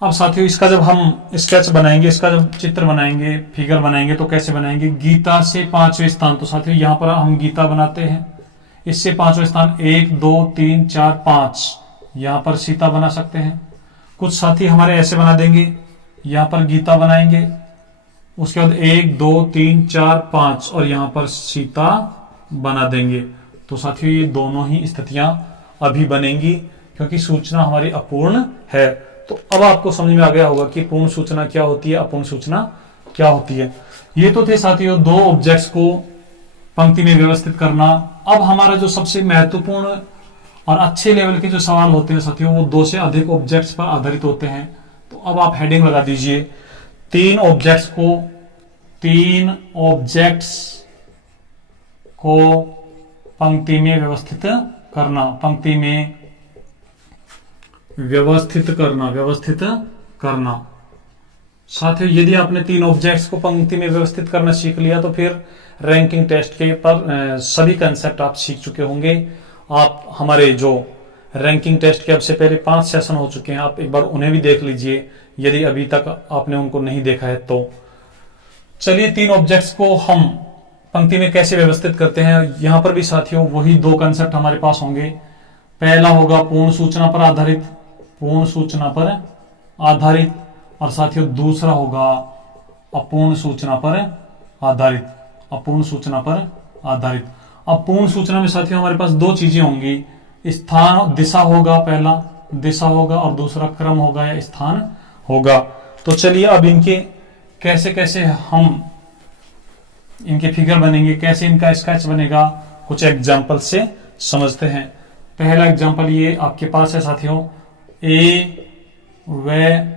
अब साथियों इसका जब हम स्केच बनाएंगे, इसका जब चित्र बनाएंगे, फिगर बनाएंगे तो कैसे बनाएंगे। गीता से 5वें स्थान, तो साथियों यहां पर हम गीता बनाते हैं, इससे 5वां स्थान 1 2 3 4 5, यहां पर सीता बना सकते हैं। कुछ साथी हमारे ऐसे बना देंगे, यहां पर गीता बनाएंगे, उसके बाद 1 2 3 4 5 और यहां पर सीता बना देंगे। तो साथियों ये दोनों ही स्थितियां अभी बनेंगी क्योंकि सूचना हमारी अपूर्ण है। तो अब आपको समझ में आ गया होगा कि पूर्ण सूचना क्या होती है, अपूर्ण सूचना क्या होती है। ये तो थे साथियों 2 ऑब्जेक्ट्स को पंक्ति में व्यवस्थित करना। अब हमारा जो सबसे महत्वपूर्ण और अच्छे लेवल के जो सवाल होते हैं साथियों वो 2 से अधिक ऑब्जेक्ट्स पर आधारित होते हैं। तो अब आप हेडिंग लगा दीजिए, 3 ऑब्जेक्ट्स को पंक्ति में व्यवस्थित करना, पंक्ति में व्यवस्थित करना साथियों यदि आपने तीन ऑब्जेक्ट्स को पंक्ति में व्यवस्थित करना सीख लिया तो फिर रैंकिंग टेस्ट के पर सभी कंसेप्ट आप सीख चुके होंगे। आप हमारे जो रैंकिंग टेस्ट के अब से पहले 5 सेशन हो चुके हैं, आप एक बार उन्हें भी देख लीजिए यदि अभी तक आपने उनको नहीं देखा है तो। चलिए तीन ऑब्जेक्ट्स को हम पंक्ति में कैसे व्यवस्थित करते हैं, यहां पर भी साथियों वही दो कंसेप्ट हमारे पास होंगे। पहला होगा पूर्ण सूचना पर आधारित, पूर्ण सूचना पर आधारित, और साथियों दूसरा होगा अपूर्ण सूचना पर आधारित, अपूर्ण सूचना पर आधारित। अब पूर्ण सूचना में साथियों हमारे पास दो चीजें होंगी, स्थान दिशा होगा, पहला दिशा होगा और दूसरा क्रम होगा या स्थान होगा। तो चलिए अब इनके कैसे कैसे हम इनके फिगर बनेंगे, कैसे इनका स्केच बनेगा, कुछ एग्जाम्पल से समझते हैं। पहला एग्जाम्पल ये आपके पास है साथियों, ए व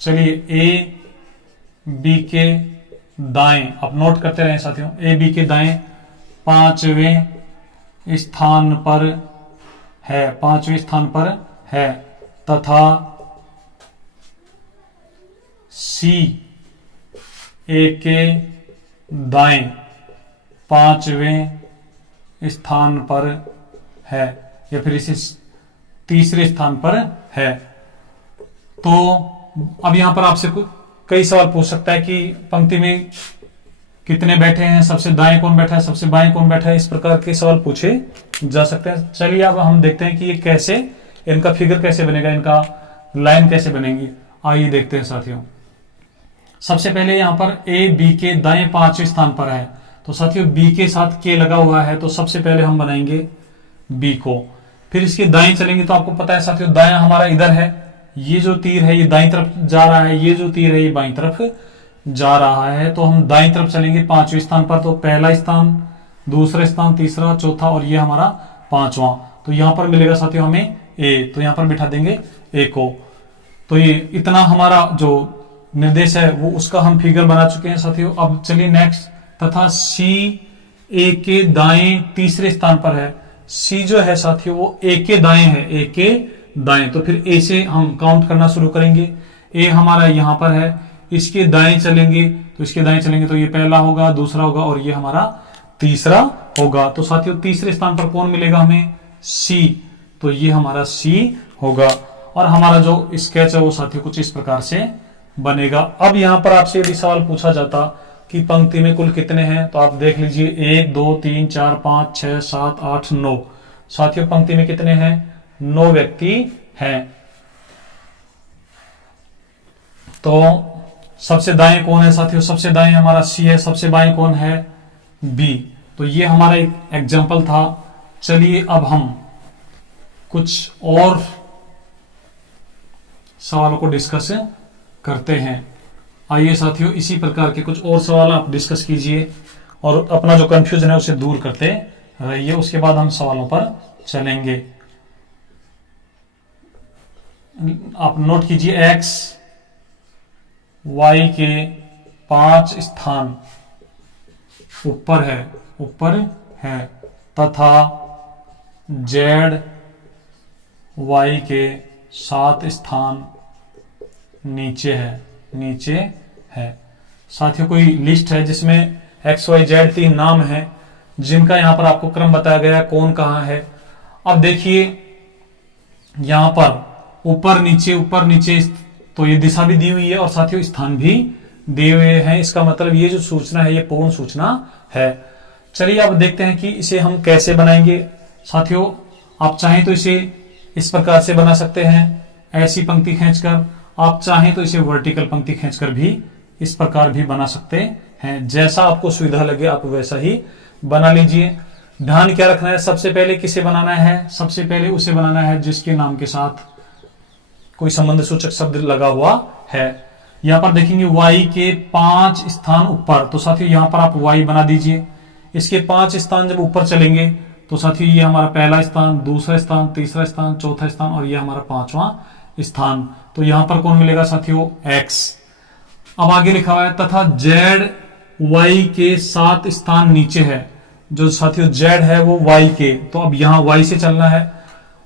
चलिए ए बी के दाएं, आप नोट करते रहे साथियों, ए बी के दाएं 5वें स्थान पर है, 5वें स्थान पर है, तथा सी ए के दाएं 5वें स्थान पर है, या फिर इसे तीसरे स्थान पर है। तो अब यहां पर आपसे कई सवाल पूछ सकता है कि पंक्ति में कितने बैठे हैं, सबसे दाएं कौन बैठा है, सबसे बाएं कौन बैठा है, इस प्रकार के सवाल पूछे जा सकते हैं। चलिए अब हम देखते हैं कि ये कैसे, इनका फिगर कैसे बनेगा, इनका लाइन कैसे बनेगी, आइए देखते हैं साथियों। सबसे पहले यहां पर ए बी के दाएं 5वें स्थान पर है, तो साथियों बी के साथ के लगा हुआ है, तो सबसे पहले हम बनाएंगे बी को। फिर इसके दाएं चलेंगे तो आपको पता है साथियों दायां हमारा इधर है, ये जो तीर है ये दाईं तरफ जा रहा है, ये जो तीर है ये बाईं तरफ जा रहा है, तो हम दाईं तरफ चलेंगे 5वें स्थान पर, तो पहला स्थान, दूसरा स्थान, तीसरा, चौथा और ये हमारा 5वां। तो यहां पर मिलेगा साथियों हमें ए, तो यहां पर बिठा देंगे ए को। तो ये इतना हमारा जो निर्देश है वो उसका हम फिगर बना चुके हैं साथियों। अब चलिए नेक्स्ट, तथा सी ए के दाएं तीसरे स्थान पर है, सी जो है साथियों वो ए के दाएं है, ए के दाएं, तो फिर ए से हम काउंट करना शुरू करेंगे। ए हमारा यहां पर है, इसके दाएं चलेंगे, तो इसके दाएं चलेंगे तो ये पहला होगा, दूसरा होगा और ये हमारा तीसरा होगा। तो साथियों तीसरे स्थान पर कौन मिलेगा हमें, सी, तो ये हमारा सी होगा। और हमारा जो स्केच है वो साथियों कुछ इस प्रकार से बनेगा। अब यहां पर आपसे यदि सवाल पूछा जाता कि पंक्ति में कुल कितने हैं, तो आप देख लीजिए 1 2 3 4 5 6 7 8 9, साथियों पंक्ति में कितने हैं, 9 व्यक्ति हैं। तो सबसे दाएं कौन है साथियों, सबसे दाएं हमारा सी है, सबसे बाएं कौन है, बी। तो ये हमारा एक एग्जाम्पल था। चलिए अब हम कुछ और सवालों को डिस्कस करते हैं। आइए साथियों इसी प्रकार के कुछ और सवाल आप डिस्कस कीजिए और अपना जो कंफ्यूजन है उसे दूर करते रहिए, उसके बाद हम सवालों पर चलेंगे। आप नोट कीजिए, एक्स वाई के 5 स्थान ऊपर है तथा जेड वाई के 7 स्थान नीचे है। साथियों कोई लिस्ट है जिसमें एक्स वाई जेड 3 नाम हैं जिनका यहां पर आपको क्रम बताया गया है, कौन कहां है। अब देखिए यहां पर ऊपर नीचे, तो ये दिशा भी दी हुई है और साथियों स्थान भी दिए हुए हैं। इसका मतलब ये जो सूचना है ये पूर्ण सूचना है। चलिए अब देखते हैं कि इसे हम कैसे बनाएंगे। साथियों आप चाहें तो इसे इस प्रकार से बना सकते हैं, ऐसी पंक्ति खींचकर, आप चाहें तो इसे वर्टिकल पंक्ति खींचकर भी इस प्रकार भी बना सकते हैं। जैसा आपको सुविधा लगे आप वैसा ही बना लीजिए। ध्यान क्या रखना है, सबसे पहले किसे बनाना है, सबसे पहले उसे बनाना है जिसके नाम के साथ कोई संबंध सूचक शब्द लगा हुआ है। यहां पर देखेंगे y के 5 स्थान ऊपर, तो साथियों यहां पर आप y बना दीजिए। इसके 5 स्थान जब ऊपर चलेंगे तो साथियों ये हमारा पहला स्थान, दूसरा स्थान, तीसरा स्थान, चौथा स्थान और ये हमारा 5वां स्थान। तो यहां पर कौन मिलेगा साथियों, x। अब आगे लिखा हुआ है तथा z y के 7 स्थान नीचे है। जो साथियों z है वो y के, तो अब यहां y से चलना है,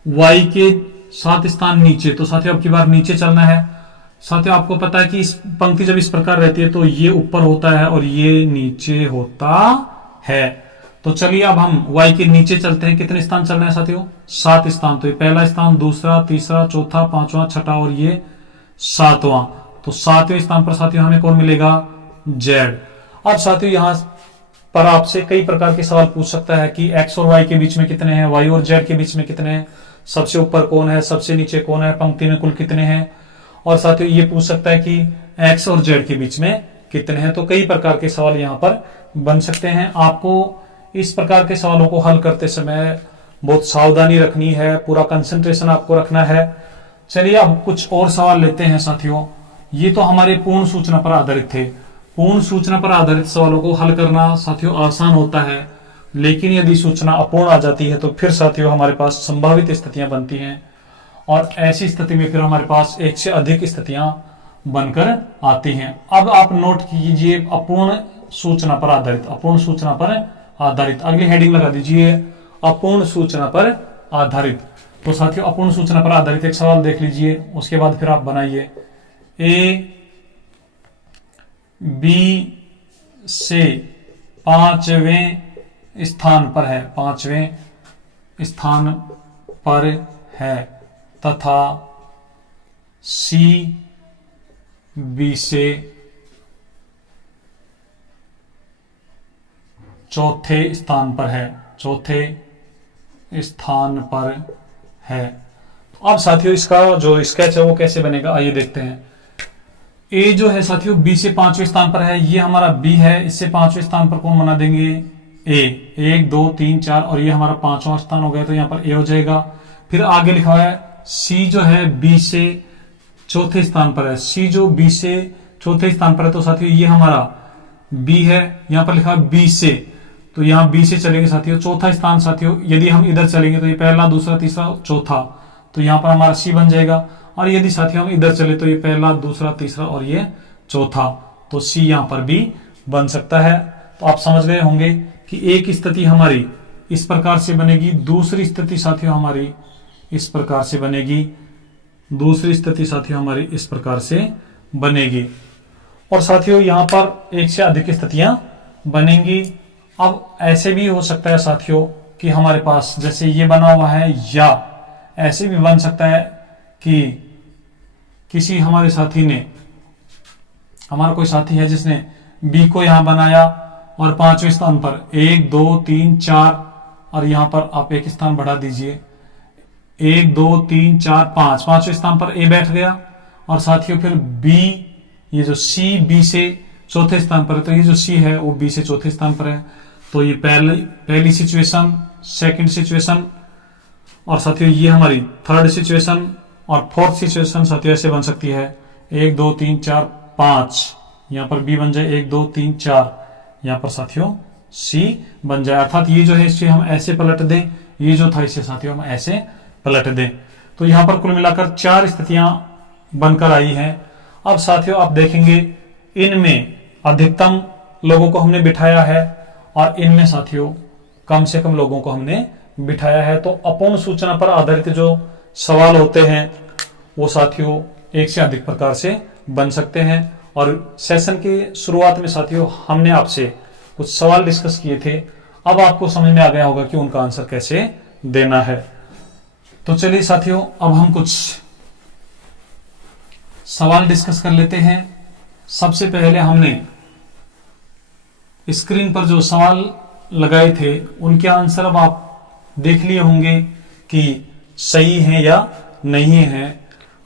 y के 7 स्थान नीचे, तो साथियों अब की बार नीचे चलना है। साथियों आपको पता है कि इस पंक्ति जब इस प्रकार रहती है तो ये ऊपर होता है और ये नीचे होता है। तो चलिए अब हम y के नीचे चलते हैं। कितने स्थान चल रहे हैं साथियों? 7 स्थान। तो ये पहला स्थान, दूसरा, तीसरा, चौथा, पांचवा, छठा और ये 7वां। तो 7वें स्थान पर साथियों हमें कौन मिलेगा? z। अब साथियों यहां पर आपसे कई प्रकार के सवाल पूछ सकता है कि x और y के बीच में कितने हैं, y और z के बीच में कितने हैं, सबसे ऊपर कौन है, सबसे नीचे कौन है, पंक्ति में कुल कितने हैं। और साथियों ये पूछ सकता है कि x और z के बीच में कितने हैं। तो कई प्रकार के सवाल यहाँ पर बन सकते हैं। आपको इस प्रकार के सवालों को हल करते समय बहुत सावधानी रखनी है, पूरा कंसंट्रेशन आपको रखना है। चलिए अब कुछ और सवाल लेते हैं साथियों। ये तो हमारे पूर्ण सूचना पर आधारित थे। पूर्ण सूचना पर आधारित सवालों को हल करना साथियों आसान होता है, लेकिन यदि सूचना अपूर्ण आ जाती है तो फिर साथियों हमारे पास संभावित स्थितियां बनती हैं और ऐसी स्थिति में फिर हमारे पास एक से अधिक स्थितियां बनकर आती हैं। अब आप नोट कीजिए अपूर्ण सूचना पर आधारित, अपूर्ण सूचना पर आधारित, अगली हेडिंग लगा दीजिए अपूर्ण सूचना पर आधारित। तो साथियों अपूर्ण सूचना पर आधारित एक सवाल देख लीजिए, उसके बाद फिर आप बनाइए। ए बी से 5वें स्थान पर है, 5वें स्थान पर है तथा सी बी से चौथे स्थान पर है, चौथे स्थान पर है। तो अब साथियों इसका जो स्केच है वो कैसे बनेगा आइए देखते हैं। ए जो है साथियों बी से 5वें स्थान पर है, ये हमारा बी है, इससे 5वें स्थान पर कौन बना देंगे? ए। 1 2 3 4 और ये हमारा 5वां स्थान हो गया, तो यहां पर ए हो जाएगा। फिर आगे लिखा हुआ है सी जो है बी से चौथे स्थान पर है, सी जो बी से चौथे स्थान पर है, तो साथियों ये हमारा बी है, यहां पर लिखा है बी से, तो यहां बी से चलेंगे साथियों। चौथा स्थान साथियों यदि हम इधर चलेंगे तो ये पहला, दूसरा, तीसरा, चौथा, तो यहां पर हमारा सी बन जाएगा। और यदि साथियों हम इधर चले तो ये पहला, दूसरा, तीसरा और ये चौथा, तो सी यहां पर भी बन सकता है। तो आप समझ गए होंगे कि एक स्थिति हमारी इस प्रकार से बनेगी, दूसरी स्थिति साथियों हमारी इस प्रकार से बनेगी, दूसरी स्थिति साथियों हमारी इस प्रकार से बनेगी। और साथियों यहां पर एक से अधिक स्थितियां बनेंगी। अब ऐसे भी हो सकता है साथियों कि हमारे पास जैसे ये बना हुआ है, या ऐसे भी बन सकता है कि किसी हमारे साथी ने, हमारा कोई साथी है जिसने बी को यहां बनाया और 5वें स्थान पर 1 2 3 4 और यहां पर आप एक स्थान बढ़ा दीजिए, 1 2 3 4 5, 5वें स्थान पर ए बैठ गया। और साथियों फिर बी, ये जो सी बी से चौथे स्थान पर है, तो ये जो सी है वो बी से चौथे स्थान पर है। तो ये पहली सिचुएशन, सेकंड सिचुएशन और साथियों ये हमारी थर्ड सिचुएशन और फोर्थ सिचुएशन साथियों ऐसे बन सकती है 1 2 3 4 5, यहां पर बी बन जाए 1 2 3 4, यहां पर साथियों सी बन जाए। अर्थात ये जो है इसे हम ऐसे पलट दें, ये जो था इसे साथियों हम ऐसे पलट दें। तो यहां पर कुल मिलाकर 4 स्थितियां बनकर आई हैं। अब साथियों आप देखेंगे इनमें अधिकतम लोगों को हमने बिठाया है और इनमें साथियों कम से कम लोगों को हमने बिठाया है। तो अपूर्ण सूचना पर आधारित जो सवाल होते हैं वो साथियों एक से अधिक प्रकार से बन सकते हैं। और सेशन के शुरुआत में साथियों हमने आपसे कुछ सवाल डिस्कस किए थे, अब आपको समझ में आ गया होगा कि उनका आंसर कैसे देना है। तो चलिए साथियों अब हम कुछ सवाल डिस्कस कर लेते हैं। सबसे पहले हमने स्क्रीन पर जो सवाल लगाए थे उनके आंसर अब आप देख लिए होंगे कि सही है या नहीं है।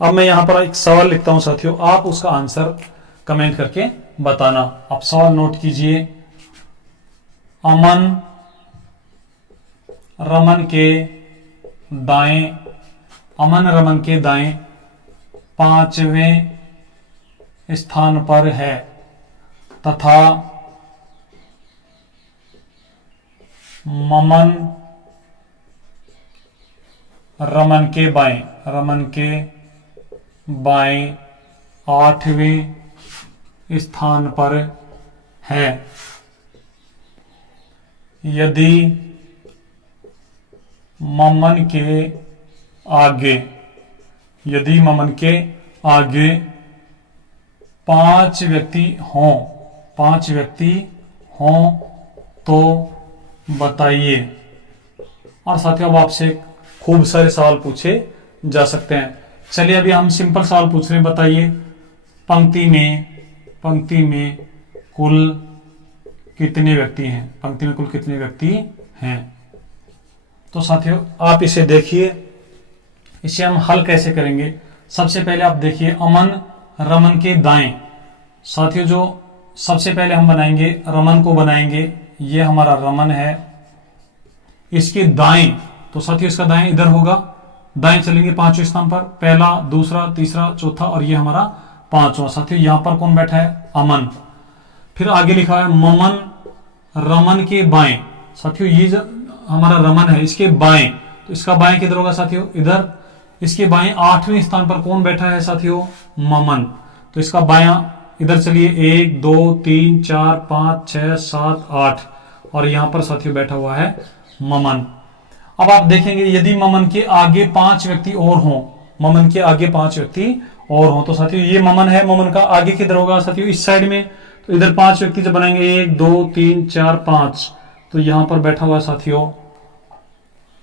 अब मैं यहां पर एक सवाल लिखता हूं साथियों, आप उसका आंसर कमेंट करके बताना। आप सवाल नोट कीजिए। अमन रमन के दाएं, अमन रमन के दाएं 5वें स्थान पर है तथा ममन रमन के बाएं, रमन के बाएं 8वें स्थान पर है। यदि ममन के आगे, यदि ममन के आगे 5 व्यक्ति हों, 5 व्यक्ति हों तो बताइए। और साथियों अब आपसे खूब सारे सवाल पूछे जा सकते हैं। चलिए अभी हम सिंपल सवाल पूछ रहे हैं। बताइए पंक्ति में कुल कितने व्यक्ति हैं, पंक्ति में कुल कितने व्यक्ति हैं। तो साथियों आप इसे देखिए, इसे हम हल कैसे करेंगे। सबसे पहले आप देखिए अमन रमन के दाएं। साथियों जो सबसे पहले हम बनाएंगे रमन को बनाएंगे, ये हमारा रमन है। इसके दाएं, तो साथियों इसका दाएं इधर होगा, दाएं चलेंगे 5वें स्थान पर, पहला दूसरा तीसरा चौथा और ये हमारा 5वां। साथियों यहां पर कौन बैठा है, अमन। फिर आगे लिखा है ममन रमन के बाएं। साथियों ये हमारा रमन है, इसके बाएं, तो इसका बाएं किधर होगा साथियों, इधर। इसके बाएं 8वें स्थान पर कौन बैठा है साथियों, ममन, तो इसका बायां इधर चलिए 1 2 3 4 5 6 7 8 और यहां पर साथियों बैठा हुआ है ममन। अब आप देखेंगे यदि ममन के आगे 5 व्यक्ति और हों, ममन के आगे 5 व्यक्ति और हों, तो साथियों ये ममन है, ममन का आगे किधर होगा साथियों, इस साइड में। तो इधर 5 व्यक्ति जब बनाएंगे 1 2 3 4 5, तो यहां पर बैठा हुआ है साथियों,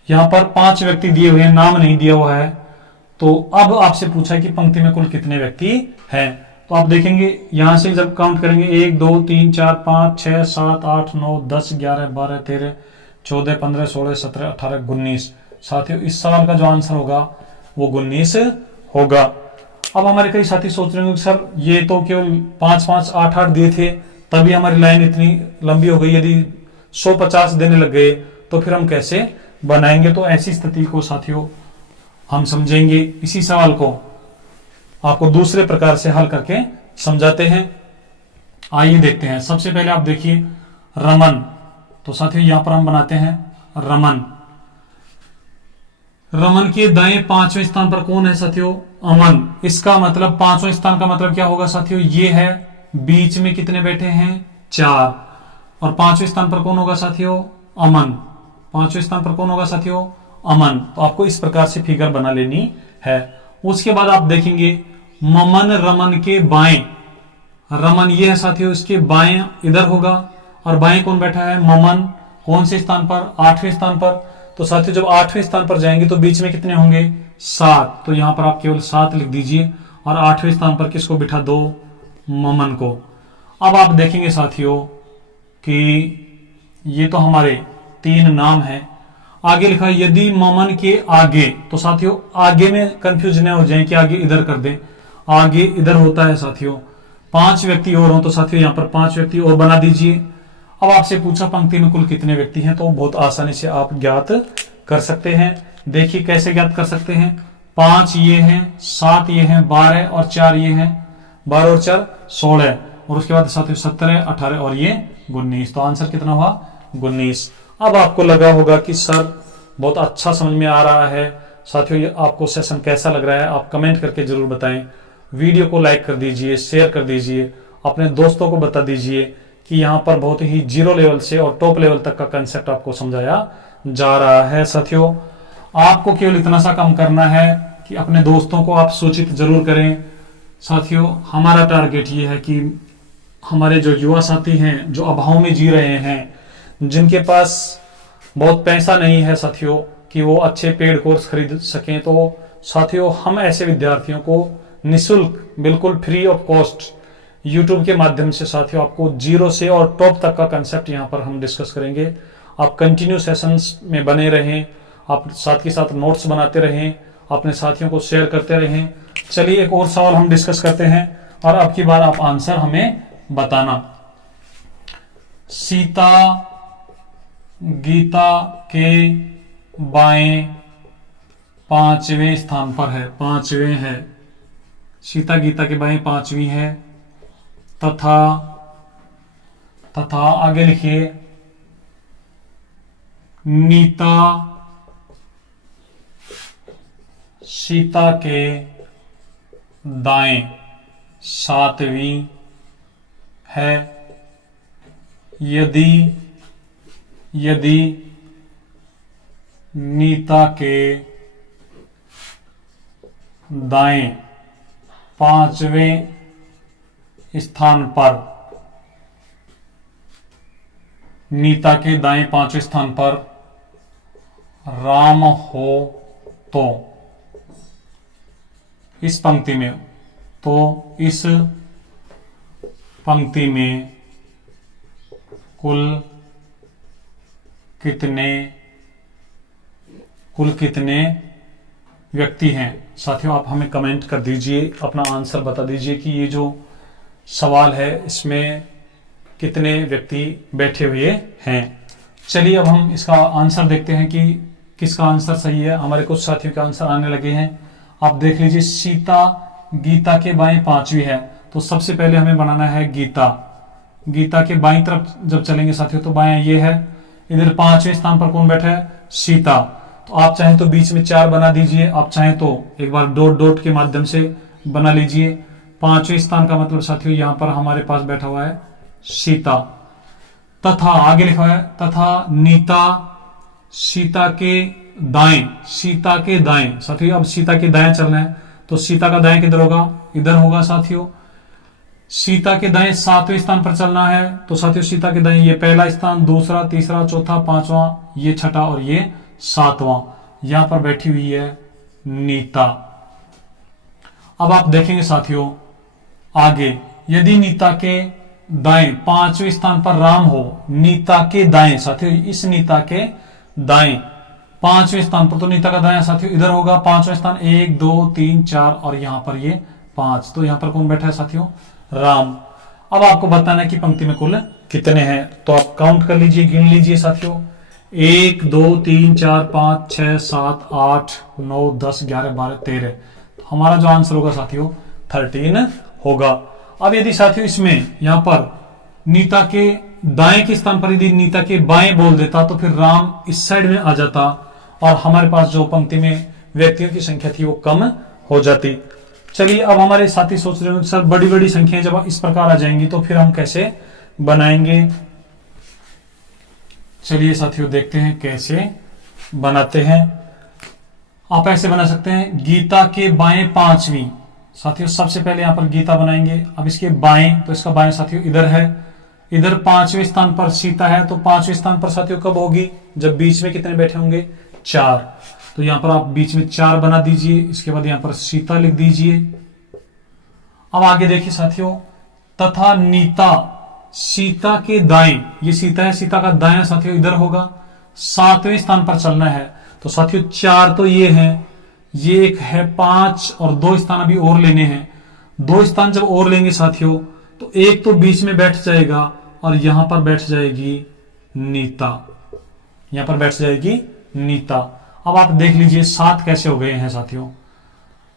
यहां पर 5 व्यक्ति दिए हुए हैं, नाम नहीं दिया हुआ है। तो अब आपसे पूछा है कि पंक्ति में कुल कितने व्यक्ति हैं। तो आप देखेंगे यहां से जब काउंट करेंगे 1 2 3 4 5 6 7 8 9 10 11 12 13 14 15 16 17 18 19। साथियों इस सवाल का जो आंसर होगा वो 19 होगा। अब हमारे कई साथी सोच रहे होंगे सर ये तो केवल 5 5 8 8 दिए थे, तभी हमारी लाइन इतनी लंबी हो गई, यदि 150 देने लग गए तो फिर हम कैसे बनाएंगे। तो ऐसी स्थिति को साथियों हम समझेंगे। इसी सवाल को आपको दूसरे प्रकार से हल करके समझाते हैं। आइए देखते हैं। सबसे पहले आप देखिए रमन, तो साथियों यहां पर हम बनाते हैं रमन। रमन के दाएं 5वें स्थान पर कौन है साथियों, अमन। इसका मतलब 5वें स्थान का मतलब क्या होगा साथियों, ये है। बीच में कितने बैठे हैं, 4। और 5वें स्थान पर कौन होगा साथियों, अमन। 5वें स्थान पर कौन होगा साथियों, अमन। तो आपको इस प्रकार से फिगर बना लेनी है। उसके बाद आप देखेंगे ममन रमन के बाएं, रमन ये है साथियों, इसके बाएं इधर होगा और बाएं कौन बैठा है, ममन। कौन से स्थान पर, 8वें स्थान पर। तो साथियों जब 8वें स्थान पर जाएंगे तो बीच में कितने होंगे, 7। तो यहां पर आप केवल 7 लिख दीजिए और 8वें स्थान पर किसको बिठा दो, ममन को। अब आप देखेंगे साथियों कि ये तो हमारे 3 नाम हैं। आगे लिखा है यदि ममन के आगे, तो साथियों आगे में कंफ्यूज न हो जाए कि आगे इधर कर दें, आगे इधर होता है साथियों। 5 व्यक्ति और हों तो साथियों यहां पर 5 व्यक्ति और बना दीजिए। अब आपसे पूछा पंक्ति में कुल कितने व्यक्ति हैं, तो बहुत आसानी से आप ज्ञात कर सकते हैं। देखिए कैसे ज्ञात कर सकते हैं। 5 ये हैं, 7 ये हैं, 12 और 4 ये हैं, 12 और 4 16 और उसके बाद साथियों 17 18 और ये 19। तो आंसर कितना हुआ, 19। अब आपको लगा होगा कि सर बहुत अच्छा समझ में आ रहा है। साथियों ये आपको सेशन कैसा लग रहा है आप कमेंट करके जरूर बताएं। वीडियो को लाइक कर दीजिए, शेयर कर दीजिए, अपने दोस्तों को बता दीजिए कि यहाँ पर बहुत ही जीरो लेवल से और टॉप लेवल तक का कंसेप्ट आपको समझाया जा रहा है। साथियों आपको केवल इतना सा काम करना है कि अपने दोस्तों को आप सूचित जरूर करें। साथियों हमारा टारगेट ये है कि हमारे जो युवा साथी हैं जो अभाव में जी रहे हैं, जिनके पास बहुत पैसा नहीं है साथियों कि वो अच्छे पेड कोर्स खरीद सकें, तो साथियों हम ऐसे विद्यार्थियों को निशुल्क बिल्कुल फ्री ऑफ कॉस्ट यूट्यूब के माध्यम से साथियों आपको जीरो से और टॉप तक का कंसेप्ट यहाँ पर हम डिस्कस करेंगे। आप कंटिन्यू सेशंस में बने रहें, आप साथ के साथ नोट्स बनाते रहें, अपने साथियों को शेयर करते रहें। चलिए एक और सवाल हम डिस्कस करते हैं और अब की बार आप आंसर हमें बताना। सीता गीता के बाएं 5वें स्थान पर है, 5वें है। सीता गीता के बाएं 5वीं है। तथा आगे लिखिए नीता सीता के दाएं 7वीं है। यदि नीता के दाएं 5वें स्थान पर, नीता के दाएं 5वें स्थान पर राम हो तो इस पंक्ति में, तो इस पंक्ति में कुल कितने व्यक्ति हैं। साथियों आप हमें कमेंट कर दीजिए, अपना आंसर बता दीजिए कि ये जो सवाल है इसमें कितने व्यक्ति बैठे हुए हैं। चलिए अब हम इसका आंसर देखते हैं कि किसका आंसर सही है। हमारे कुछ साथियों के आंसर आने लगे हैं। आप देख लीजिए, सीता गीता के बाएं 5वीं है, तो सबसे पहले हमें बनाना है गीता। गीता के बाईं तरफ जब चलेंगे साथियों तो बाएं ये है, इधर 5वें स्थान पर कौन बैठा है, सीता। तो आप चाहें तो बीच में 4 बना दीजिए, आप चाहें तो एक बार डॉट डॉट के माध्यम से बना लीजिए। 5वें स्थान का मतलब साथियों यहां पर हमारे पास बैठा हुआ है सीता। तथा आगे लिखा है तथा नीता सीता के दाएं, सीता के दाएं। साथियों अब सीता के दाएं चलना है, तो सीता का दाएं किधर होगा, इधर होगा साथियों। सीता के दाएं 7वें स्थान पर चलना है, तो साथियों सीता के दाएं ये पहला स्थान, दूसरा, तीसरा, चौथा, 5वां, ये छठा और ये 7वां। यहां पर बैठी हुई है नीता। अब आप देखेंगे साथियों आगे, यदि नीता के दाएं 5वें स्थान पर राम हो, नीता के दाएं साथियों, इस नीता के दाएं 5वें स्थान पर, तो नीता का दाएं साथियों इधर होगा 5वां स्थान, 1 2 3 4 और यहां पर ये 5, तो यहां पर कौन बैठा है साथियों, राम। अब आपको बताना है कि पंक्ति में कुल कितने हैं, तो आप काउंट कर लीजिए, गिन लीजिए साथियों। 1 2 3 4 5 6 7 8 9 10 11 12 13, तो हमारा जो आंसर होगा साथियों 13 होगा। अब यदि साथियों इसमें यहां पर नीता के दाएं के स्थान पर यदि नीता के बाएं बोल देता तो फिर राम इस साइड में आ जाता और हमारे पास जो पंक्ति में व्यक्तियों की संख्या थी वो कम हो जाती। चलिए अब हमारे साथी सोच रहे हो सर बड़ी बड़ी संख्याएं जब इस प्रकार आ जाएंगी तो फिर हम कैसे बनाएंगे। चलिए साथियों देखते हैं कैसे बनाते हैं। आप ऐसे बना सकते हैं, गीता के बाएं 5वीं। साथियों सबसे पहले यहां पर गीता बनाएंगे। अब इसके बाएं, तो इसका बाएं साथियों इधर है, इधर 5वें स्थान पर सीता है, तो 5वें स्थान पर साथियों कब होगी, जब बीच में कितने बैठे होंगे, 4। तो यहां पर आप बीच में 4 बना दीजिए, इसके बाद यहां पर सीता लिख दीजिए। अब आगे देखिए साथियों, तथा नीता सीता के दाएं, ये सीता है, सीता का दाएं साथियों इधर होगा, 7वें स्थान पर चलना है। तो साथियों 4 तो ये हैं, ये एक है 5 और 2 स्थान अभी और लेने हैं। 2 स्थान जब और लेंगे साथियों तो एक तो बीच में बैठ जाएगा और यहां पर बैठ जाएगी नीता, यहां पर बैठ जाएगी नीता। अब आप देख लीजिए 7 कैसे हो गए हैं साथियों।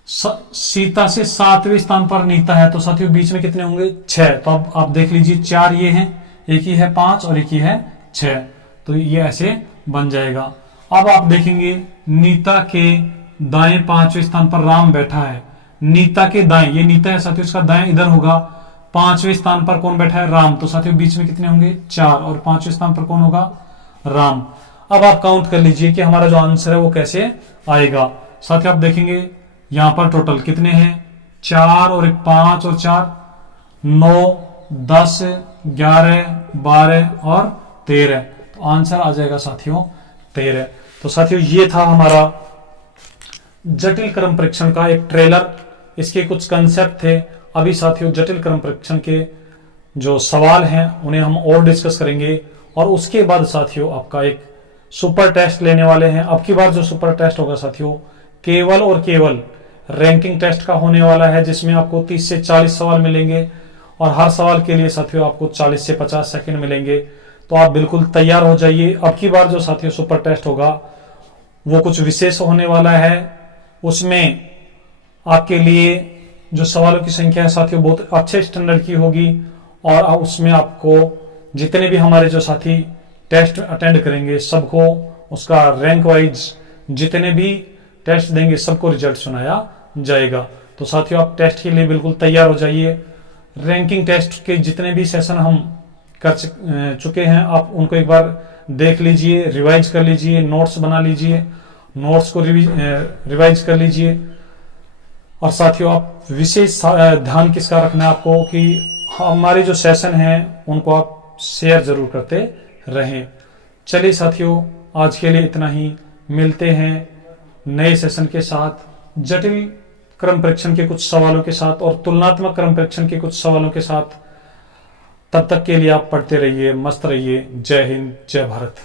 सीता से 7वें स्थान पर नीता है, तो साथियों बीच में कितने होंगे, 6। तो अब आप देख लीजिए 4 ये हैं, एक ही है 5 और एक ही है 6, तो ये ऐसे बन जाएगा। अब आप देखेंगे नीता के दाएं 5वें स्थान पर राम बैठा है, नीता के दाएं, ये नीता है साथियों, इसका दाएं इधर होगा, 5वें स्थान पर कौन बैठा है, राम। तो साथियों बीच में कितने होंगे, 4 और 5वें स्थान पर कौन होगा, राम। अब आप काउंट कर लीजिए कि हमारा जो आंसर है वो कैसे आएगा। साथियों आप देखेंगे यहां पर टोटल कितने हैं, 4 और 1 5 और 4 9 10 11 12 और 13, तो आंसर आ जाएगा साथियों 13। तो साथियों ये था हमारा जटिल क्रम परीक्षण का एक ट्रेलर, इसके कुछ कंसेप्ट थे। अभी साथियों जटिल क्रम परीक्षण के जो सवाल हैं उन्हें हम और डिस्कस करेंगे और उसके बाद साथियों आपका एक सुपर टेस्ट लेने वाले हैं। अब की बार जो सुपर टेस्ट होगा साथियों केवल और केवल रैंकिंग टेस्ट का होने वाला है, जिसमें आपको 30 से 40 सवाल मिलेंगे और हर सवाल के लिए साथियों आपको 40 से 50 सेकंड मिलेंगे। तो आप बिल्कुल तैयार हो जाइए। अब की बार जो साथियों सुपर टेस्ट होगा वो कुछ विशेष होने वाला है। उसमें आपके लिए जो सवालों की संख्या है साथियों बहुत अच्छे स्टैंडर्ड की होगी और उसमें आपको जितने भी हमारे जो साथी टेस्ट अटेंड करेंगे सबको उसका रैंक वाइज जितने भी टेस्ट देंगे सबको रिजल्ट सुनाया जाएगा। तो साथियों आप टेस्ट के लिए बिल्कुल तैयार हो जाइए। रैंकिंग टेस्ट के जितने भी सेशन हम कर चुके हैं आप उनको एक बार देख लीजिए, रिवाइज कर लीजिए, नोट्स बना लीजिए, नोट्स को रिवाइज कर लीजिए। और साथियों आप विशेष ध्यान किसका रखना है आपको कि हमारे जो सेशन हैं उनको आप शेयर जरूर करते रहें। चलिए साथियों, आज के लिए इतना ही। मिलते हैं नए सेशन के साथ, जटिल क्रम परीक्षण के कुछ सवालों के साथ और तुलनात्मक क्रम परीक्षण के कुछ सवालों के साथ। तब तक के लिए आप पढ़ते रहिए, मस्त रहिए। जय हिंद, जय भारत।